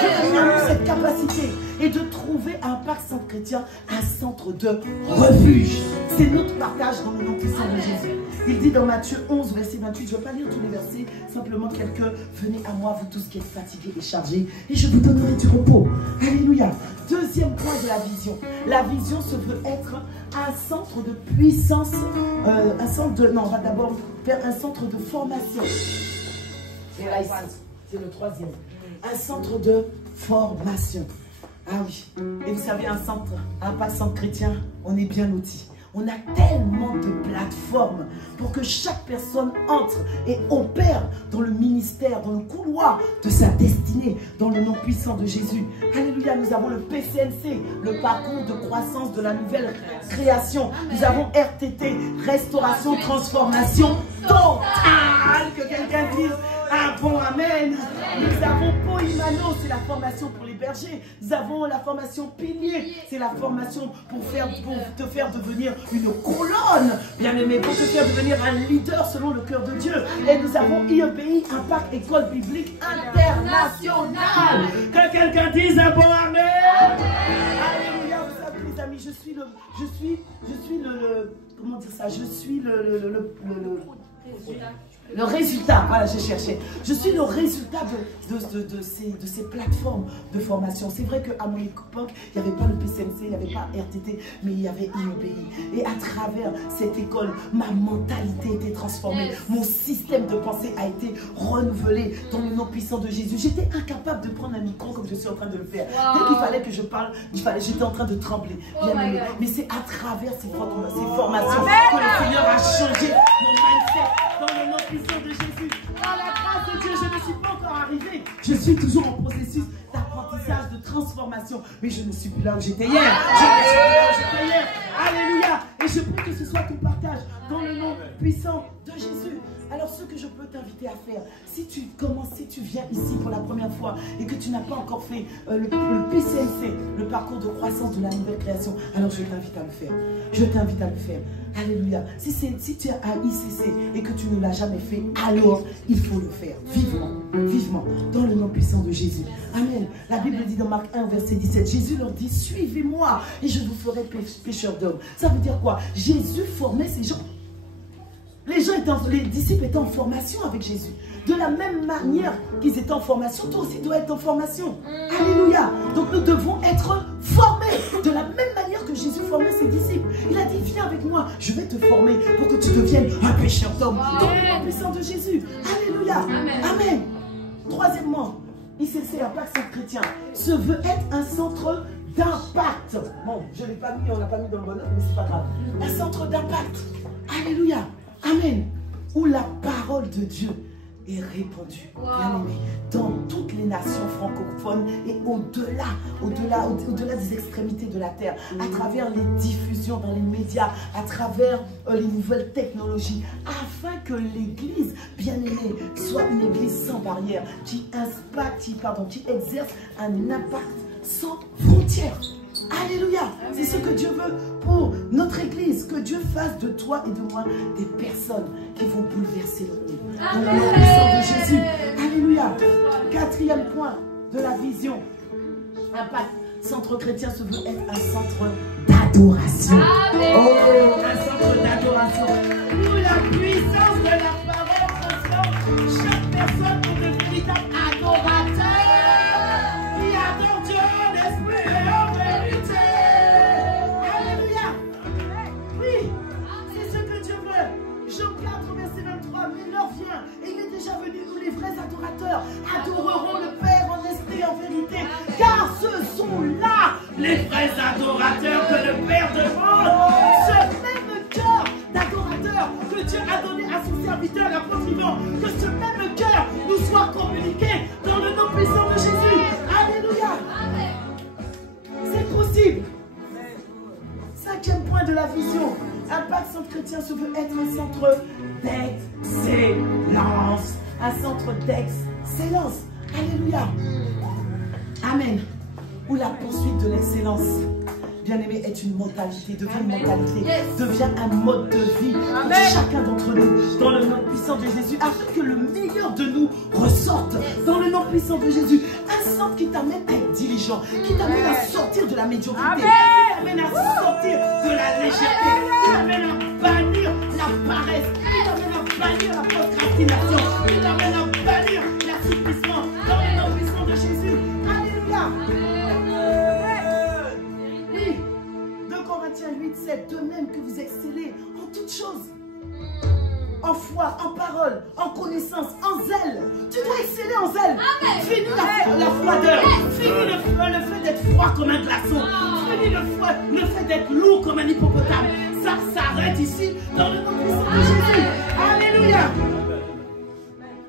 Dieu a mis en nous cette capacité. Et de trouver un Pâques Centre Chrétien, un centre de refuge. C'est notre partage dans le nom puissant de Jésus. Il dit dans Matthieu 11, verset 28, je ne vais pas lire tous les versets, simplement quelques. Venez à moi, vous tous qui êtes fatigués et chargés, et je vous donnerai du repos. Alléluia. Deuxième point de la vision. La vision se veut être un centre de puissance, un centre de... Non, on va d'abord faire un centre de formation. Et là, ici, c'est le troisième. Un centre de formation. Ah oui. Et vous savez, un Pâques Centre Chrétien, on est bien loti. On a tellement de plateformes pour que chaque personne entre et opère dans le ministère, dans le couloir de sa destinée, dans le nom puissant de Jésus. Alléluia, nous avons le PCNC, le parcours de croissance de la nouvelle création. Nous avons RTT, restauration, transformation totale. Que quelqu'un dise un bon amen. Nous avons Poimano, c'est la formation pour les bergers. Nous avons la formation Pilier, c'est la formation pour te faire devenir une colonne, bien aimé, pour te faire devenir un leader selon le cœur de Dieu. Et nous avons IEPI, Impact École Biblique Internationale. Que quelqu'un dise un bon amen. Alléluia, vous savez les amis, je suis le comment dire ça, je suis le résultat, voilà, j'ai cherché. Je suis le résultat de ces plateformes de formation. C'est vrai qu'à mon époque, il n'y avait pas le PCMC, il n'y avait pas RTT, mais il y avait IEBI. Et à travers cette école, ma mentalité était transformée. Mon système de pensée a été renouvelé dans le nom puissant de Jésus. J'étais incapable de prendre un micro comme je suis en train de le faire. Dès qu'il fallait que je parle, j'étais en train de trembler. Mais c'est à travers ces formations que le Seigneur a changé mon mindset dans le nom puissant de Jésus. À la grâce de Dieu, je ne suis pas encore arrivée. Je suis toujours en processus d'apprentissage, de transformation. Mais je ne suis plus là où j'étais hier. Je ne suis plus là où j'étais hier. Alléluia. Et je prie que ce soit ton partage dans le nom puissant de Jésus. Alors ce que je peux t'inviter à faire, si tu viens ici pour la première fois et que tu n'as pas encore fait le PCNC, le parcours de croissance de la nouvelle création, alors je t'invite à le faire. Je t'invite à le faire. Alléluia. Si tu es à ICC et que tu ne l'as jamais fait, alors il faut le faire. Vivement, vivement, dans le nom puissant de Jésus. Amen. La Bible dit dans Marc 1, verset 17, Jésus leur dit, suivez-moi et je vous ferai pécheurs d'hommes. Ça veut dire quoi? Jésus formait ces gens. Les disciples étaient en formation avec Jésus. De la même manière qu'ils étaient en formation, toi aussi dois être en formation. Alléluia. Donc nous devons être formés de la même manière que Jésus formait ses disciples. Il a dit, viens avec moi, je vais te former pour que tu deviennes un pécheur d'homme. Dans le nom puissant de Jésus. Alléluia. Amen. Amen. Troisièmement, ICC, Impact Centre Chrétien, se veut être un centre d'impact. Bon, je ne l'ai pas mis, on ne l'a pas mis dans le bon ordre, mais c'est pas grave. Un centre d'impact. Alléluia. Amen. Où la parole de Dieu est répandue, bien aimé, dans toutes les nations francophones et au-delà des extrémités de la terre, à travers les diffusions dans les médias, à travers les nouvelles technologies, afin que l'Église, bien aimée, soit une Église sans barrière, qui exerce un impact sans frontières. Alléluia. C'est ce que Dieu veut pour notre Église. Que Dieu fasse de toi et de moi des personnes qui vont bouleverser le monde. Dans le nom puissant de Jésus. Alléluia. Quatrième point de la vision. Impact Centre Chrétien se veut être un centre d'adoration. Oh, un centre d'adoration. Où la puissance de la parole transforme chaque personne en de véritables adorateurs. Qui adorent Dieu en esprit et en vérité. Alléluia. Oui, c'est ce que Dieu veut. Jean 4, verset 23. Mais l'heure vient, et il est déjà venu où les vrais adorateurs adoreront le Père en esprit et en vérité. Car ce sont là les vrais adorateurs que le Père demande. Ce même cœur d'adorateur que Dieu a donné à son serviteur, l'apôtre Yvan, que ce même cœur nous soit communiqué dans le nom puissant de Jésus. Alléluia. C'est possible. Cinquième point de la vision. Impact Centre Chrétien se veut être un centre d'excellence. Un centre d'excellence. Alléluia. Amen. Où la poursuite de l'excellence, bien aimé, est une mentalité, devient une mentalité, devient un mode de vie pour chacun d'entre nous, dans le nom puissant de Jésus, afin que le meilleur de nous ressorte, dans le nom puissant de Jésus. Un centre qui t'amène à être diligent, qui t'amène à sortir de la médiocrité, qui t'amène à sortir de la légèreté, qui t'amène à bannir la paresse, qui t'amène à bannir la procrastination, qui t'amène à bannir l'assouplissement, dans le nom puissant de Jésus. Alléluia. Oui, 2 Corinthiens 8, 7, de même que vous excellez en toutes choses, en foi, en parole, en connaissance, en zèle. Tu dois exceller en zèle. Fini la froideur. Fini le fait d'être froid comme un glaçon. Fini le fait d'être lourd comme un hippopotame. Ça s'arrête ici dans le nom puissant de Jésus. Alléluia.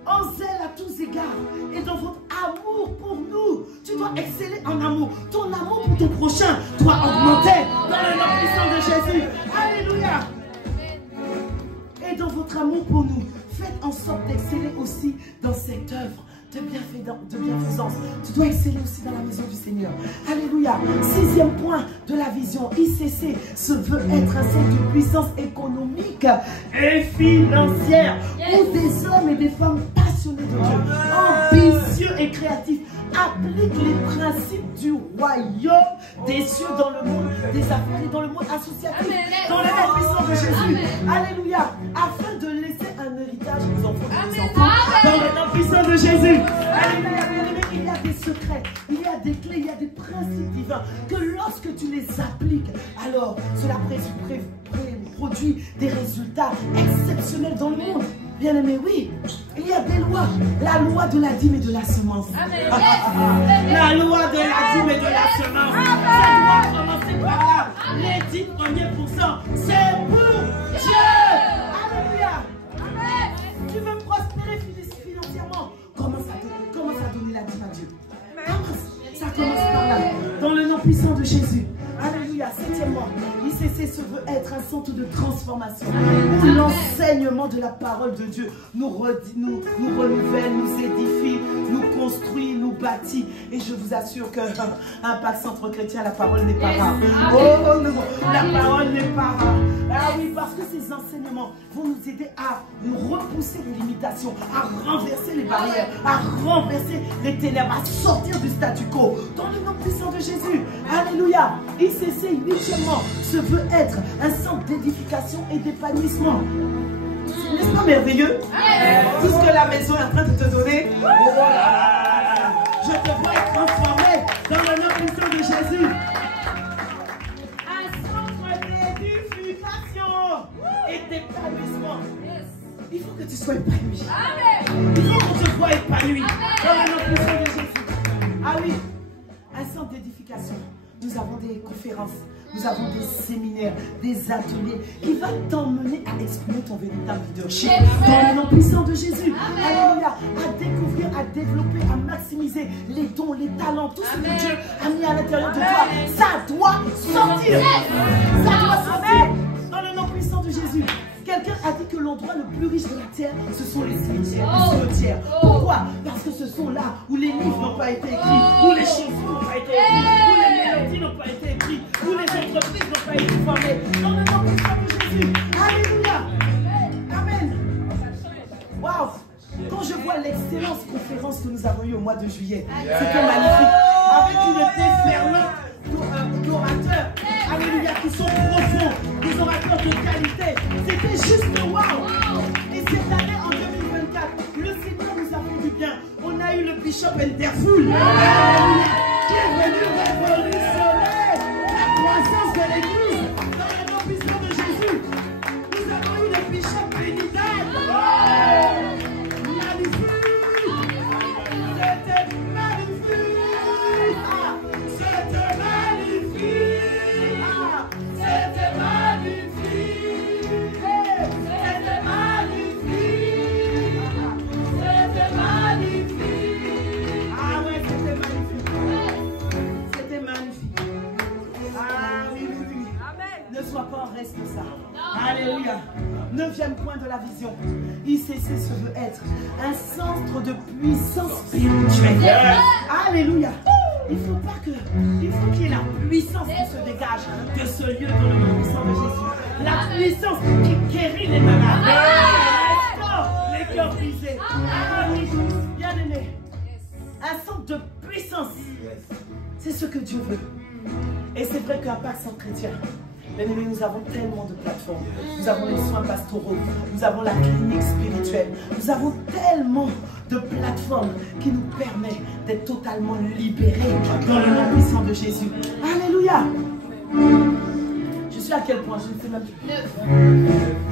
En zèle à tous égards et dans votre amour pour nous. Tu dois exceller en amour. Ton amour pour ton prochain doit augmenter dans le nom puissant de Jésus. Alléluia. Et dans votre amour pour nous, faites en sorte d'exceller aussi dans cette œuvre de bienfaisance. Tu dois exceller aussi dans la maison du Seigneur. Alléluia. Sixième point de la vision. ICC se veut être un centre de puissance économique et financière où des hommes et des femmes passionnés de Dieu, ambitieux et créatifs, appliquent les principes du royaume des cieux dans le monde des affaires et dans le monde associatif, dans le nom puissant de Jésus. Alléluia. Afin de laisser un héritage aux enfants et aux enfants dans le nom puissant de Jésus. Alléluia. Il y a des secrets, il y a des clés, il y a des principes divins que lorsque tu les appliques, alors cela produit des résultats exceptionnels dans le monde. Bien aimé, oui, il y a des lois. La loi de la dîme et de la semence. La loi de la dîme et de la semence. Ça doit commencer par là. Les 10 premiers pourcents, c'est pour Dieu. Alléluia. Tu veux prospérer financièrement. Commence à donner la dîme à Dieu. Ça commence par là. Dans le nom puissant de Jésus. Alléluia. Septièmement, ICC se veut être un centre de transformation où l'enseignement de la parole de Dieu nous renouvelle, nous édifie, nous construit, nous bâtit. Et je vous assure que Impact Centre Chrétien, la parole n'est pas rare. Oh non, la parole n'est pas rare. Ah oui, parce que ces enseignements vont nous aider à nous repousser les limitations, à renverser les barrières, à renverser les ténèbres, à sortir du statu quo. Dans le nom puissant de Jésus. Alléluia. ICC, huitièmement, se veut être un centre d'édification et d'épanouissement. N'est-ce pas merveilleux? Tout ce que la maison est en train de te donner. Oh là là. Je te vois être transformé dans le nom puissant de Jésus. Un centre d'édification et d'épanouissement. Il faut que tu sois épanoui. Il faut qu'on te voie épanoui. Dans le nom puissant de Jésus. Ah oui, un centre d'édification. Nous avons des conférences, nous avons des séminaires, des ateliers qui vont t'emmener à exprimer ton véritable leadership dans le nom puissant de Jésus. Alléluia. À découvrir, à développer, à maximiser les dons, les talents, tout ce que Dieu a mis à l'intérieur de toi. Ça doit sortir. Ça doit sortir dans le nom puissant de Jésus. Quelqu'un a dit que l'endroit le plus riche de la terre, ce sont les cimetières, les cimetières. Pourquoi? Parce que ce sont là où les livres n'ont pas été écrits, où les chansons n'ont pas été écrites, où les mélodies n'ont pas été écrites, où les entreprises n'ont pas été formées. Dans le nom puissant de Jésus. Alléluia. Amen. Waouh. Quand je vois l'excellente conférence que nous avons eue au mois de juillet, c'était magnifique. Avec une déferlante d'orateurs, alléluia, qui sont profonds, des orateurs de qualité. C'était juste waouh. Et cette année, en 2024, le Seigneur nous a fait du bien. On a eu le Bishop Enderfull, alléluia, qui est venu révolutionner la croissance de l'Église dans le nom puissant de Jésus. Nous avons eu le Bishop Benidad. Alléluia. 9e point de la vision. ICC se veut être un centre de puissance spirituelle. Alléluia. Il faut qu'il y ait la puissance qui se dégage de ce lieu dans le nom puissant de Jésus. La puissance qui guérit les malades. Les cœurs brisés. Ah oui, bien aimé. Un centre de puissance. C'est ce que Dieu veut. Et c'est vrai qu'à part sans chrétien, mais nous avons tellement de plateformes. Nous avons les soins pastoraux, nous avons la clinique spirituelle, nous avons tellement de plateformes qui nous permettent d'être totalement libérés dans le nom puissant de Jésus. Alléluia. Je suis à quel point? Je ne sais même plus.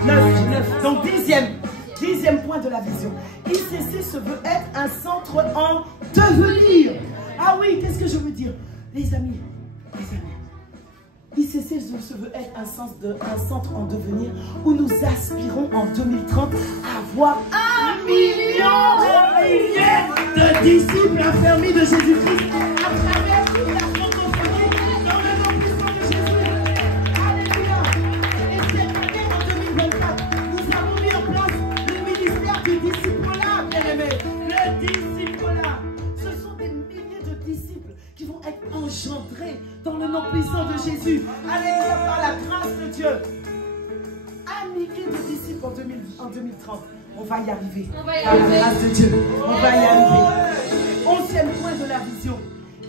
9. Donc 10e point de la vision. ICC se veut être un centre en devenir. Ah oui, qu'est-ce que je veux dire? Les amis. ICC se veut être un centre en devenir où nous aspirons en 2030 à avoir 1 million de milliers de disciples affermis de Jésus-Christ à travers toute la francophonie dans le nom puissant de Jésus. Alléluia. Et cette année, en 2024, nous avons mis en place le ministère du disciple-là, bien-aimé. Le disciple-là. Ce sont des milliers de disciples qui vont être engendrés dans le nom puissant de Jésus. Alléluia, par la grâce de Dieu. 1 millier de disciples en 2030. On va y arriver. Par la grâce de Dieu. On va y arriver. 11e point de la vision.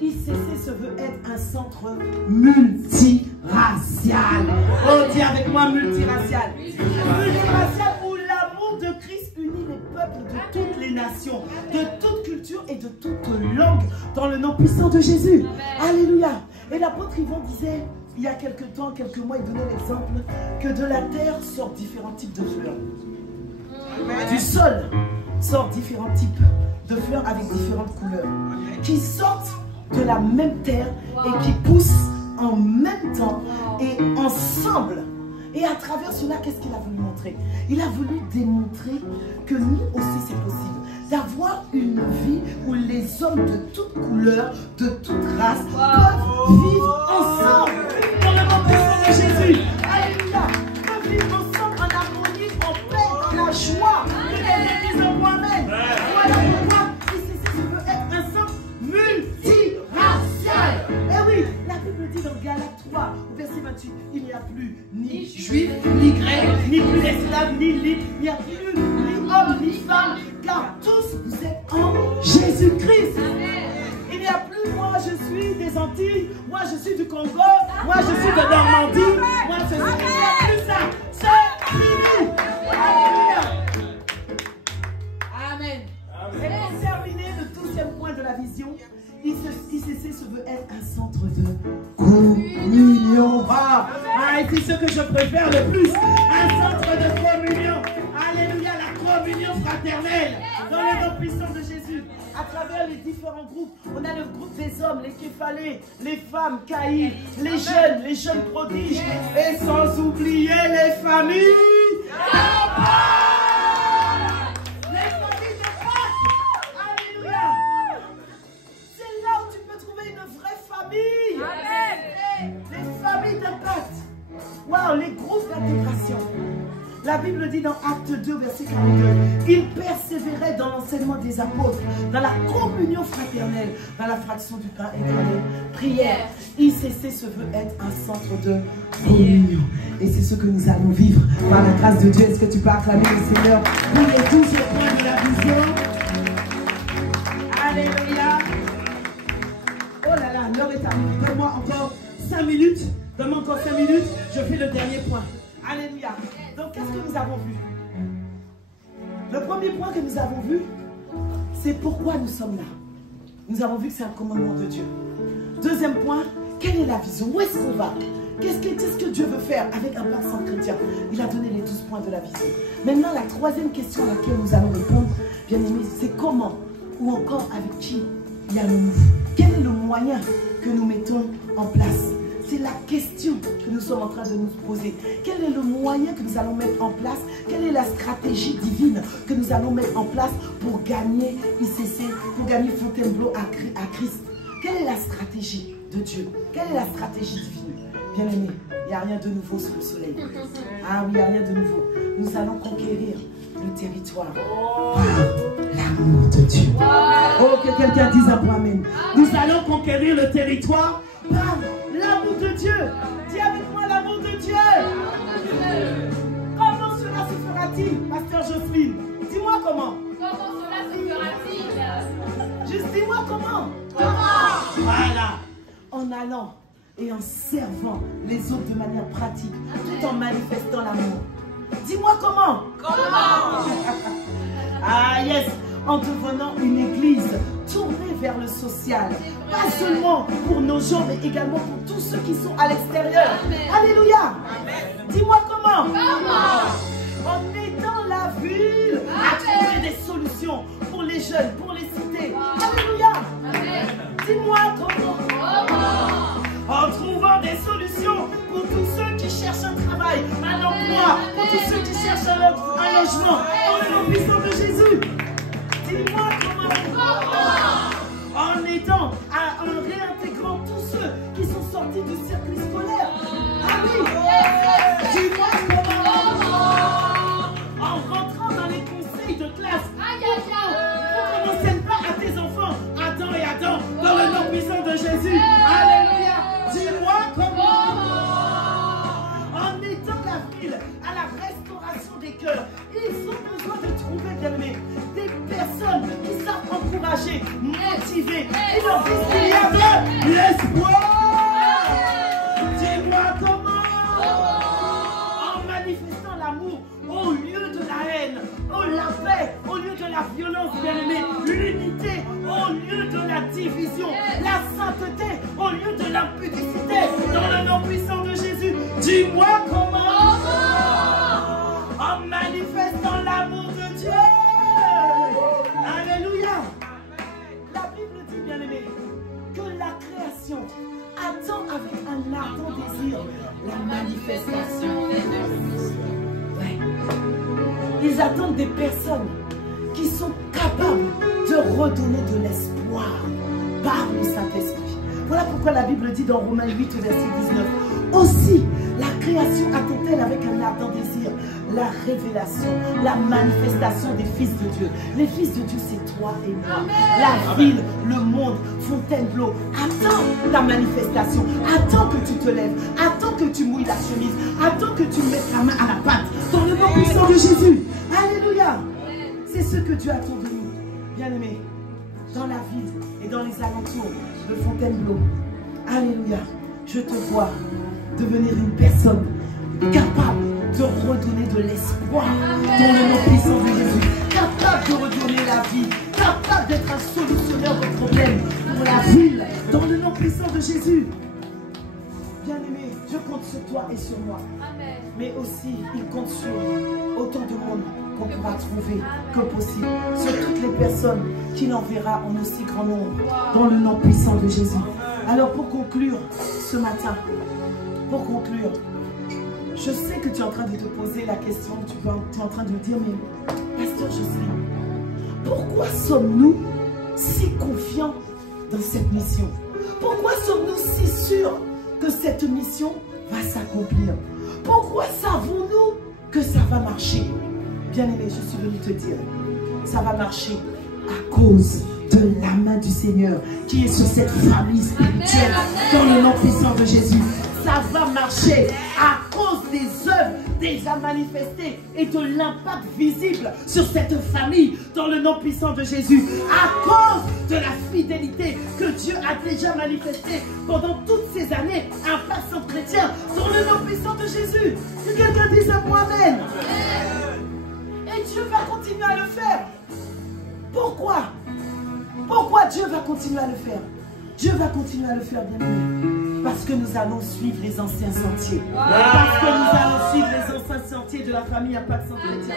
ICC se veut être un centre multiracial. Oh, dis avec moi multiracial. Multiracial où l'amour de Christ unit les peuples de toutes les nations, de toute culture et de toute langue dans le nom puissant de Jésus. Alléluia. Et l'apôtre Yvon disait, il y a quelques temps, quelques mois, il donnait l'exemple que de la terre sortent différents types de fleurs. Du sol sortent différents types de fleurs avec différentes couleurs qui sortent de la même terre et qui poussent en même temps et ensemble. Et à travers cela, qu'est-ce qu'il a voulu montrer? Il a voulu démontrer que nous aussi c'est possible d'avoir une vie où les hommes de toute couleur, de toute race peuvent vivre ensemble dans le nom puissant de Jésus. Alléluia. Peuvent vivre ensemble en harmonie, en paix, dans la joie. Que les églises en moi-même. Voilà pourquoi ici je veux être un centre multiracial. Et oui, la Bible dit dans Galates 3, au verset 28, il n'y a plus ni juif, ni grec, ni plus esclave, ni libre, il n'y a plus ni homme, ni femme, car tous vous êtes en Jésus-Christ. Il n'y a plus moi je suis des Antilles, moi je suis du Congo, moi je suis de Normandie, moi je suis il n'y a plus ça. C'est fini. Alléluia. Amen. Et pour terminer le 12e point de la vision, ICC se veut être un centre de communion. Et c'est ce que je préfère le plus. Un centre de communion. Alléluia. La fraternelle dans le nom puissant de Jésus. À travers les différents groupes, on a le groupe des hommes, les képhalés, les femmes, caïs, les jeunes prodiges, et sans oublier les familles. Les familles de Pâques. Alléluia. C'est là où tu peux trouver une vraie famille. Les familles de Pâques. Waouh, les groupes d'intégration. La Bible dit dans Acte 2, verset 42, ils persévéraient dans l'enseignement des apôtres, dans la communion fraternelle, dans la fraction du pain et dans les prières. ICC se veut être un centre de communion. Et c'est ce que nous allons vivre par la grâce de Dieu. Est-ce que tu peux acclamer le Seigneur pour les 12 points de la vision? Alléluia. Oh là là, l'heure est terminée. Donne-moi encore 5 minutes. Donne-moi encore 5 minutes. Je fais le dernier point. Alléluia. Donc, qu'est-ce que nous avons vu? Le premier point que nous avons vu, c'est pourquoi nous sommes là. Nous avons vu que c'est un commandement de Dieu. Deuxième point, quelle est la vision? Où est-ce qu'on va? Qu'est-ce que Dieu veut faire avec un peuple sans chrétien? Il a donné les 12 points de la vision. Maintenant, la troisième question à laquelle nous allons répondre, bien aimés, c'est comment ou encore avec qui y allons-nous? Quel est le moyen que nous mettons en place? C'est la question que nous sommes en train de nous poser. Quel est le moyen que nous allons mettre en place? Quelle est la stratégie divine que nous allons mettre en place pour gagner ICC, pour gagner Fontainebleau à Christ? Quelle est la stratégie de Dieu? Quelle est la stratégie divine? Bien aimé, il n'y a rien de nouveau sous le soleil. Ah oui, il n'y a rien de nouveau. Nous allons conquérir le territoire par l'amour de Dieu. Oh, que quelqu'un dise un point amen. Nous allons conquérir le territoire par l'amour de Dieu. Dis avec moi l'amour de Dieu. Comment cela se fera-t-il, Pasteur Jocelyne? Dis-moi comment. Comment cela se fera-t-il? Juste dis-moi comment. Comment? Voilà. En allant et en servant les autres de manière pratique, tout en manifestant l'amour. Dis-moi comment. Comment? Ah yes. En devenant une église tournée vers le social. Pas seulement pour nos gens, mais également pour tous ceux qui sont à l'extérieur. Alléluia. Dis-moi comment. Comment? En aidant la ville à trouver des solutions pour les jeunes, pour les cités. Alléluia. Dis-moi comment. En trouvant des solutions pour tous ceux qui cherchent un travail, un emploi, pour tous ceux qui cherchent un logement. Dans le nom puissant de Jésus. Dis-moi comment. En aidant, en réintégrant tous ceux qui sont sortis du circuit scolaire. Ah oui. Dis-moi comment. En rentrant dans les conseils de classe. Pour qu'on n'enseigne pas à tes enfants Adam et Adam dans le nom puissant de Jésus. Alléluia. Dis-moi comment. En aidant la ville à la restauration des cœurs. Ils ont besoin de trouver, bien-aimés, des personnes qui savent encourager, motiver. Ils leur disent qu'il y a de l'espoir. Dis-moi comment. En manifestant l'amour au lieu de la haine, la paix, au lieu de la violence, bien-aimés, l'unité, au lieu de la division, la sainteté, au lieu de l'impudicité, dans le nom puissant de Jésus. Dis-moi comment. En manifestant l'amour de Dieu. Alléluia. La Bible dit, bien-aimé, que la création attend avec un ardent désir la manifestation des Dieu. Ouais. Ils attendent des personnes qui sont capables de redonner de l'espoir par le Saint-Esprit. Voilà pourquoi la Bible dit dans Romains 8, verset 19, aussi la création attend-elle avec un ardent désir la révélation, la manifestation des fils de Dieu. Les fils de Dieu, c'est toi et moi. La ville, le monde, Fontainebleau, attends ta manifestation. Attends que tu te lèves. Attends que tu mouilles la chemise. Attends que tu mettes la main à la pâte. Dans le nom puissant de Jésus. Alléluia. C'est ce que Dieu attend de nous. Bien-aimés, dans la ville et dans les alentours de Fontainebleau. Alléluia. Je te vois devenir une personne capable de redonner de l'espoir dans le nom puissant de Jésus, capable de redonner la vie, capable d'être un solutionneur de problèmes pour la ville, dans le nom puissant de Jésus. Bien-aimé, je compte sur toi et sur moi. Amen. Mais aussi, il compte sur autant de monde qu'on pourra trouver que possible sur toutes les personnes qu'il enverra en aussi grand nombre dans le nom puissant de Jésus. Alors pour conclure ce matin, je sais que tu es en train de te poser la question, tu es en train de dire, mais pasteur Jocelyne, pourquoi sommes-nous si confiants dans cette mission? Pourquoi sommes-nous si sûrs que cette mission va s'accomplir? Pourquoi savons-nous que ça va marcher? Bien-aimé, je suis venue te dire, ça va marcher à cause de la main du Seigneur qui est sur cette famille spirituelle dans le nom puissant de Jésus. Ça va marcher à cause des œuvres déjà manifestées et de l'impact visible sur cette famille dans le nom puissant de Jésus. À cause de la fidélité que Dieu a déjà manifestée pendant toutes ces années, un passant chrétien dans le nom puissant de Jésus. Que quelqu'un dise à moi amen. Et Dieu va continuer à le faire. Pourquoi? Pourquoi Dieu va continuer à le faire? Dieu va continuer à le faire, bien aimé. Parce que nous allons suivre les anciens sentiers. Parce que nous allons suivre les anciens sentiers de la famille Impact Centre Chrétien.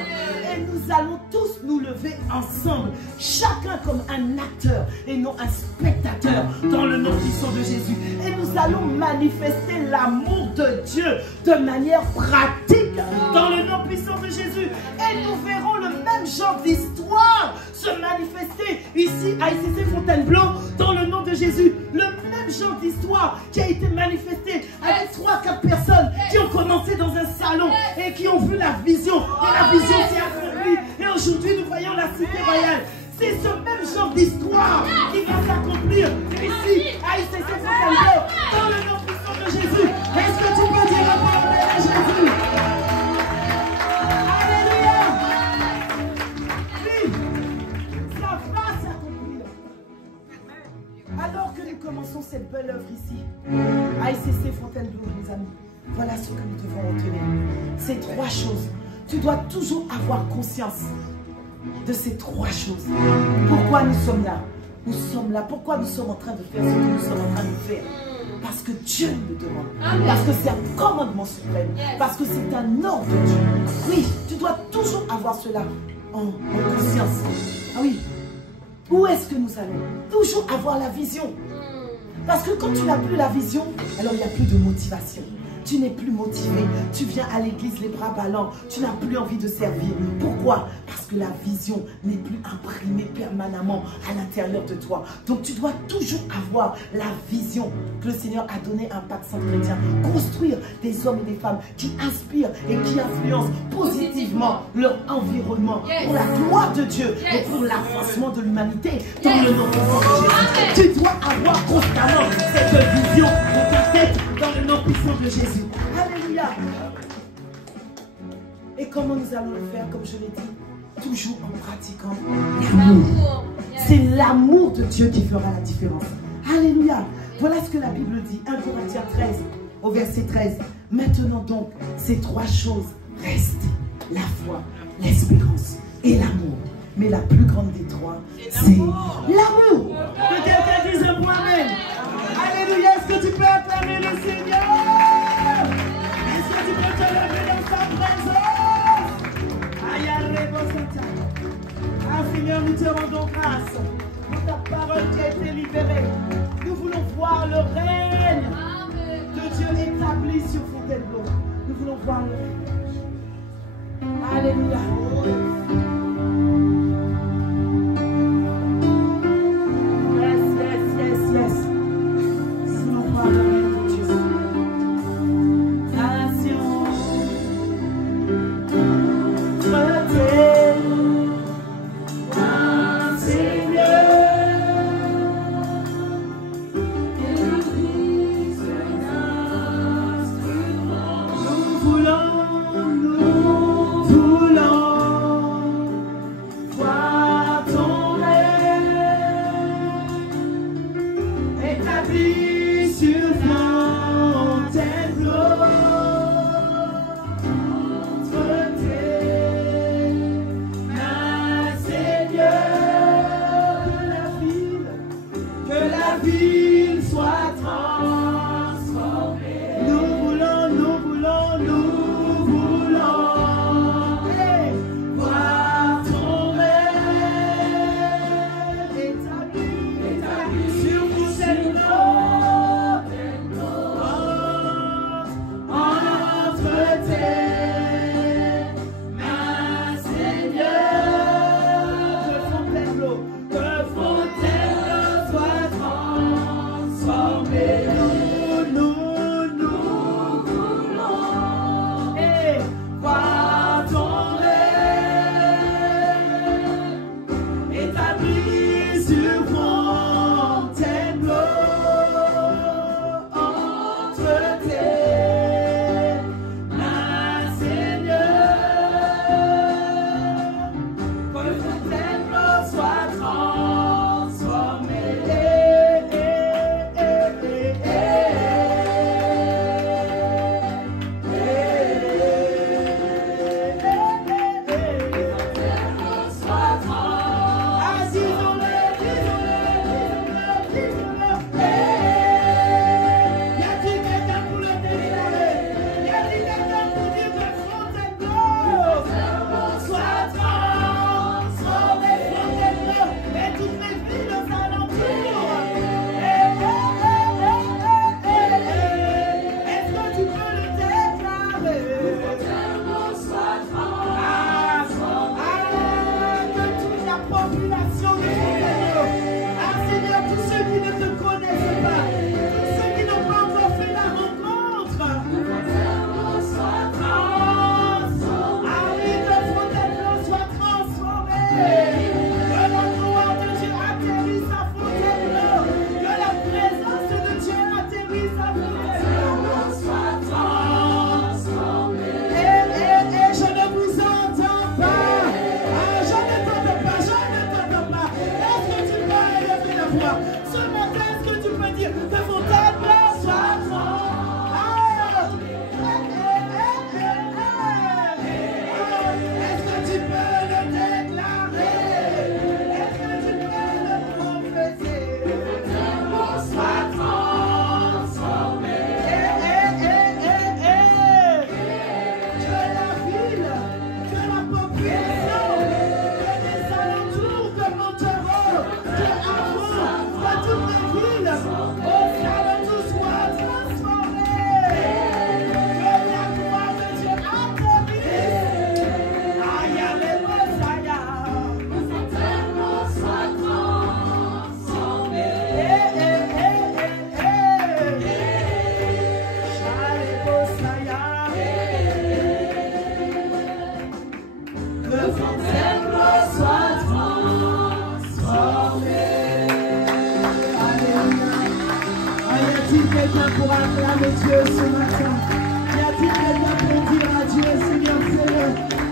Et nous allons tous nous lever ensemble, chacun comme un acteur et non un spectateur dans le nom puissant de Jésus. Et nous allons manifester l'amour de Dieu de manière pratique dans le nom puissant de Jésus. Et nous verrons le même genre d'histoire se manifester ici à ICC Fontainebleau dans le nom de Jésus. Le même genre d'histoire qui a été manifestée avec 3-4 personnes qui ont commencé dans un salon et qui ont vu la vision. Et la vision s'est accomplie. Et aujourd'hui, nous voyons la cité royale. C'est ce même genre d'histoire qui va s'accomplir ici à ICC Fontainebleau dans le nom puissant de Jésus. Est-ce que tu peux dire un peu à Jésus? Alors que nous commençons cette belle œuvre ici, à ICC Fontainebleau, mes amis, voilà ce que nous devons retenir. Ces 3 choses. Tu dois toujours avoir conscience de ces 3 choses. Pourquoi nous sommes là? Nous sommes là. Pourquoi nous sommes en train de faire ce que nous sommes en train de faire? Parce que Dieu nous le demande. Parce que c'est un commandement suprême. Parce que c'est un ordre de Dieu. Oui, tu dois toujours avoir cela en conscience. Ah oui. Où est-ce que nous allons? Toujours avoir la vision. Parce que quand tu n'as plus la vision, alors il n'y a plus de motivation. Tu n'es plus motivé. Tu viens à l'église les bras ballants. Tu n'as plus envie de servir. Pourquoi? Parce que la vision n'est plus imprimée permanemment à l'intérieur de toi. Donc tu dois toujours avoir la vision que le Seigneur a donnée à Impact Centre Chrétien. Construire des hommes et des femmes qui inspirent et qui influencent positivement leur environnement pour la gloire de Dieu et pour l'avancement de l'humanité dans le nom de Jésus. Tu dois avoir constamment cette vision dans ta tête dans le nom puissant de Jésus. Alléluia. Et comment nous allons le faire, comme je l'ai dit? Toujours en pratiquant l'amour. C'est l'amour de Dieu qui fera la différence. Alléluia. Voilà ce que la Bible dit. 1 Corinthiens 13, au verset 13. Maintenant donc, ces 3 choses restent: la foi, l'espérance et l'amour. Mais la plus grande des 3, c'est l'amour. Que quelqu'un dise un point amen. Alléluia. Est-ce que tu peux acclamer le Seigneur? Est-ce que tu peux te lever dans sa présence? Aïe, ah Seigneur, nous te rendons grâce pour ta parole qui a été libérée. Nous voulons voir le règne de Dieu établi sur Fontainebleau. Nous voulons voir le règne. Alléluia. Nous voulons quelqu'un pour acclamer Dieu ce matin? Y a-t-il quelqu'un pour dire à Dieu, Seigneur, fais-le,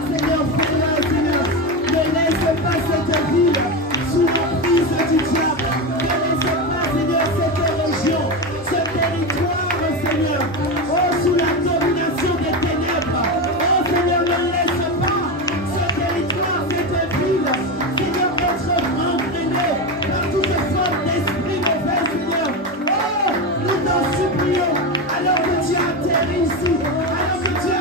Seigneur, fais-le, Seigneur, ne laisse pas cette ville sous l'emprise du diable, ne laisse pas, Seigneur, cette région, ce territoire, Seigneur, oh, sous la domination des ténèbres, oh, Seigneur, ne laisse pas ce territoire, cette ville, Seigneur, être entraîné par toute forme d'esprit mauvais, Seigneur. Oh, nous t'en supplions, alors que tu atterris ici, alors que tu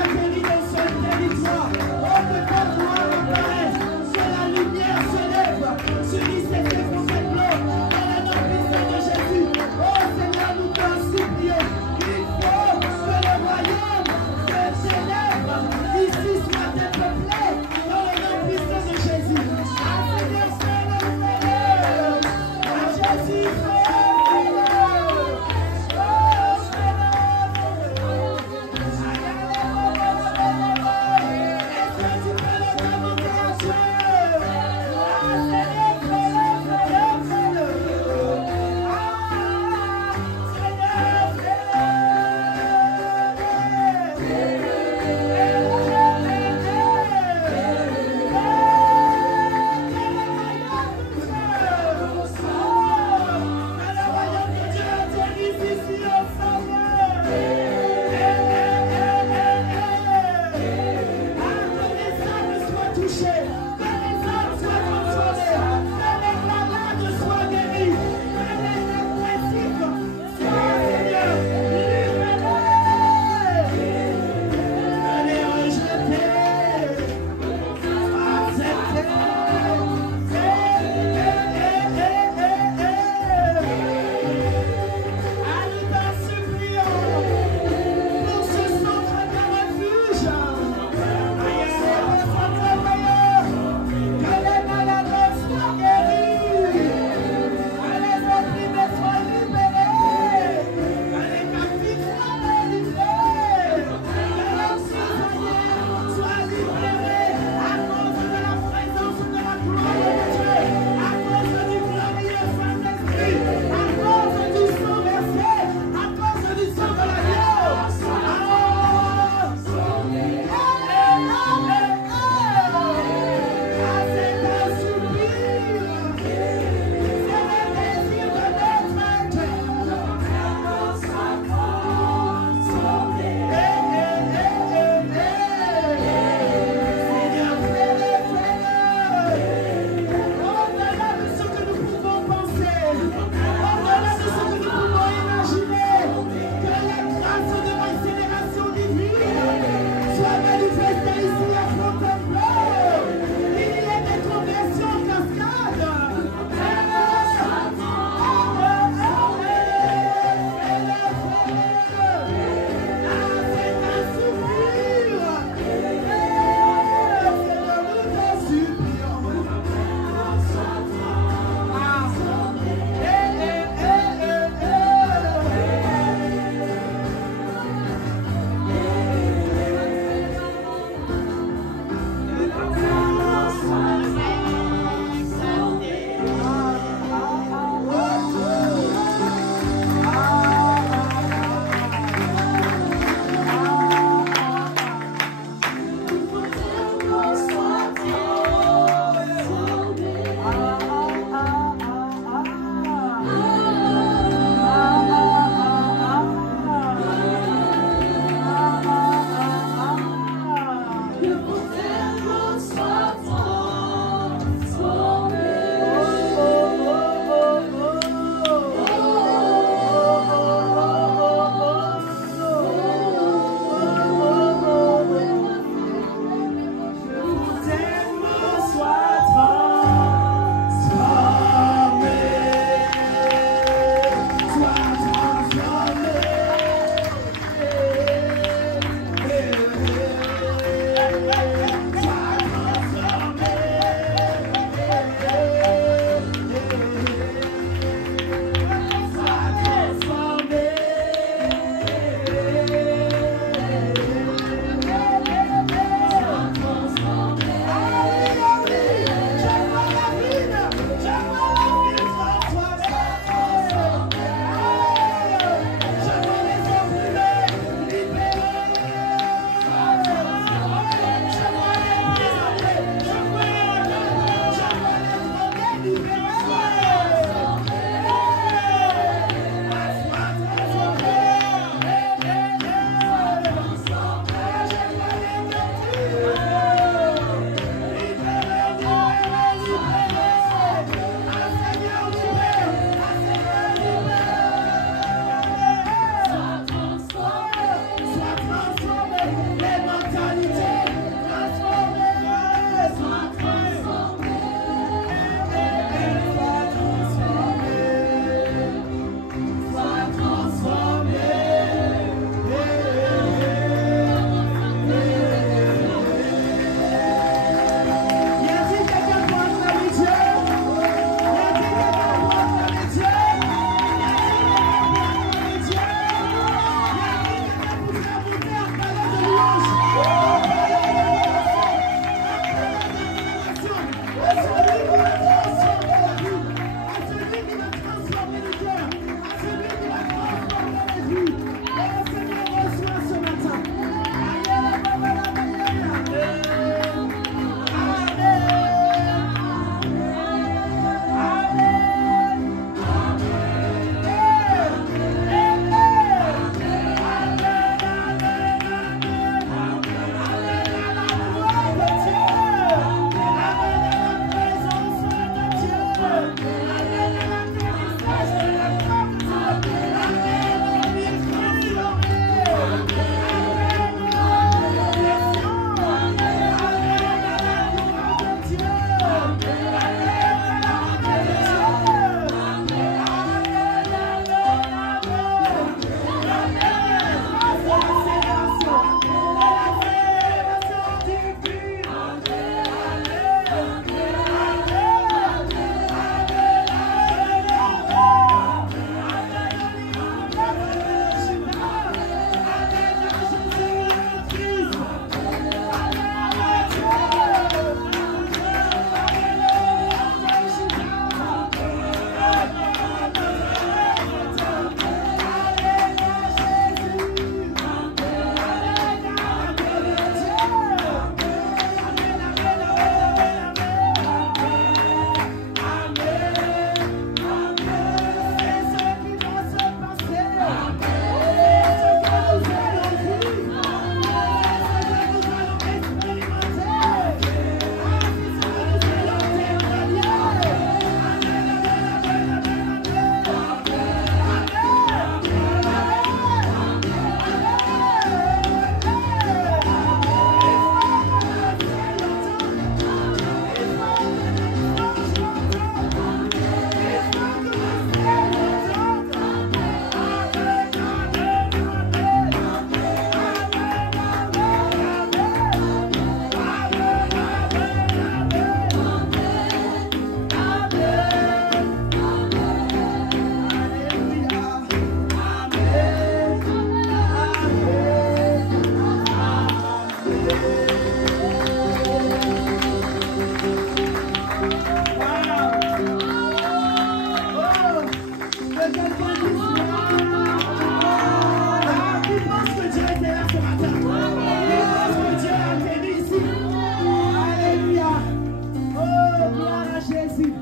Jésus.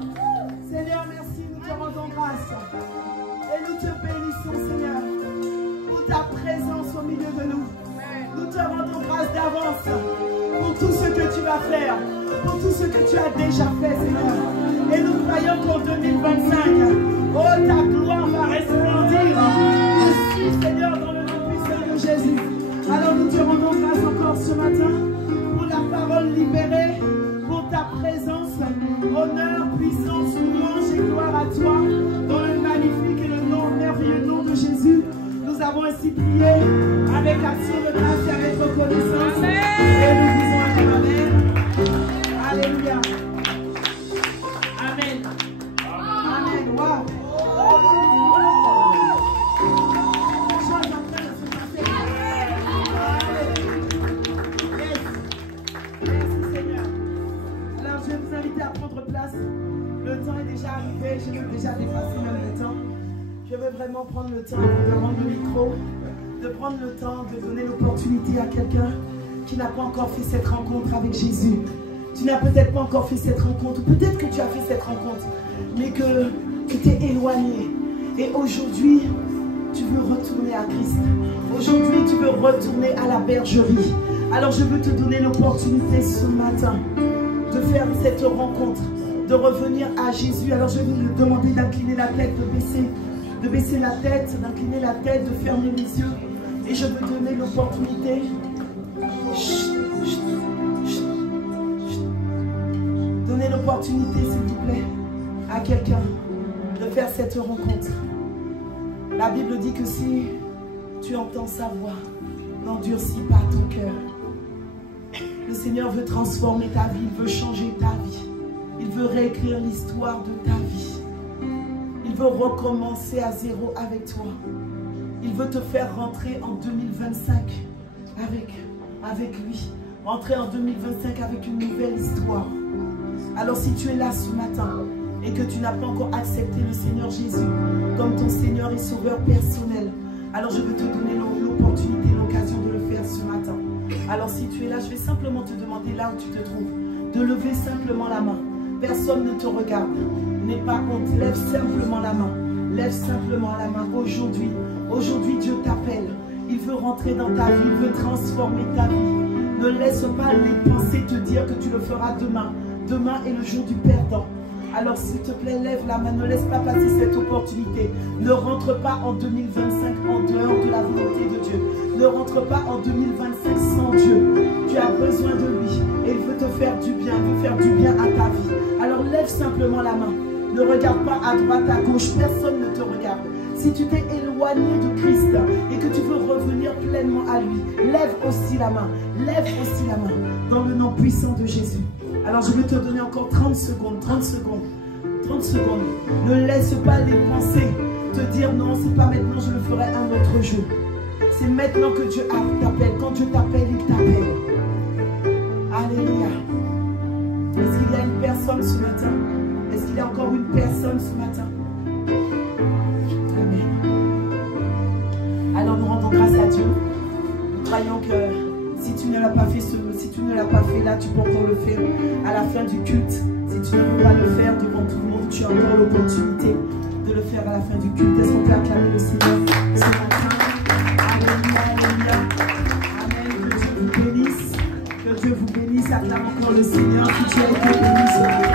Seigneur, merci, nous te rendons grâce. Et nous te bénissons, Seigneur, pour ta présence au milieu de nous. Nous te rendons grâce d'avance pour tout ce que tu vas faire, pour tout ce que tu as déjà fait, Seigneur. Et nous croyons qu'en 2025, oh, ta gloire va resplendir ici, Seigneur, dans le nom puissant de Jésus. Alors nous te rendons grâce encore ce matin pour la parole libérée, pour ta présence. Honneur, puissance, louange et gloire à toi, dans le magnifique et le merveilleux nom de Jésus. Nous avons ainsi prié avec action de grâce et avec reconnaissance. Amen. Et nous disons Amen. Alléluia. Amen. Amen. Wow. Merci Seigneur. Alors je vais vous inviter à prendre place. Le temps est déjà arrivé. Je veux déjà dépasser même le temps. Je veux vraiment prendre le temps de rendre le micro, de prendre le temps de donner l'opportunité à quelqu'un qui n'a pas encore fait cette rencontre avec Jésus. Tu n'as peut-être pas encore fait cette rencontre, ou peut-être que tu as fait cette rencontre, mais que tu t'es éloigné. Et aujourd'hui, tu veux retourner à Christ. Aujourd'hui, tu veux retourner à la bergerie. Alors je veux te donner l'opportunité ce matin de faire cette rencontre, de revenir à Jésus. Alors je vais vous demander d'incliner la tête, de baisser la tête, d'incliner la tête, de fermer les yeux. Et je veux donner l'opportunité. Donnez l'opportunité, s'il vous plaît, à quelqu'un de faire cette rencontre. La Bible dit que si tu entends sa voix, n'endurcis pas ton cœur. Le Seigneur veut transformer ta vie, il veut changer ta vie. Il veut réécrire l'histoire de ta vie. Il veut recommencer à zéro avec toi. Il veut te faire rentrer en 2025 avec lui. Rentrer en 2025 avec une nouvelle histoire. Alors si tu es là ce matin et que tu n'as pas encore accepté le Seigneur Jésus comme ton Seigneur et Sauveur personnel, alors je veux te donner l'opportunité, l'occasion de le faire ce matin. Alors si tu es là, je vais simplement te demander là où tu te trouves, de lever simplement la main. Personne ne te regarde. N'aie pas honte. Lève simplement la main. Lève simplement la main. Aujourd'hui, Dieu t'appelle. Il veut rentrer dans ta vie. Il veut transformer ta vie. Ne laisse pas les pensées te dire que tu le feras demain. Demain est le jour du perdant. Alors s'il te plaît, lève la main. Ne laisse pas passer cette opportunité. Ne rentre pas en 2025 en dehors de la volonté de Dieu. Ne rentre pas en 2025 sans Dieu. Tu as besoin de lui. Et il veut te faire du bien. Il veut faire du bien à ta vie. Alors lève simplement la main. Ne regarde pas à droite, à gauche. Personne ne te regarde. Si tu t'es éloigné de Christ et que tu veux revenir pleinement à lui, lève aussi la main. Lève aussi la main. Dans le nom puissant de Jésus. Alors je vais te donner encore 30 secondes. 30 secondes. 30 secondes. Ne laisse pas les pensées te dire non, c'est pas maintenant, je le ferai un autre jour. C'est maintenant que Dieu t'appelle. Quand Dieu t'appelle, il t'appelle. Alléluia. Est-ce qu'il y a une personne ce matin? Est-ce qu'il y a encore une personne ce matin? Amen. Alors nous rendons grâce à Dieu. Nous croyons que si tu ne l'as pas fait, là, tu peux encore le faire à la fin du culte. Si tu ne peux pas le faire devant tout le monde, tu as encore l'opportunité de le faire à la fin du culte. Est-ce qu'on peut acclamer le Seigneur ce matin? Alléluia, alléluia. Amen. Que Dieu vous bénisse. Que Dieu vous bénisse. Acclame encore le Seigneur. Que tu as été béni ce matin.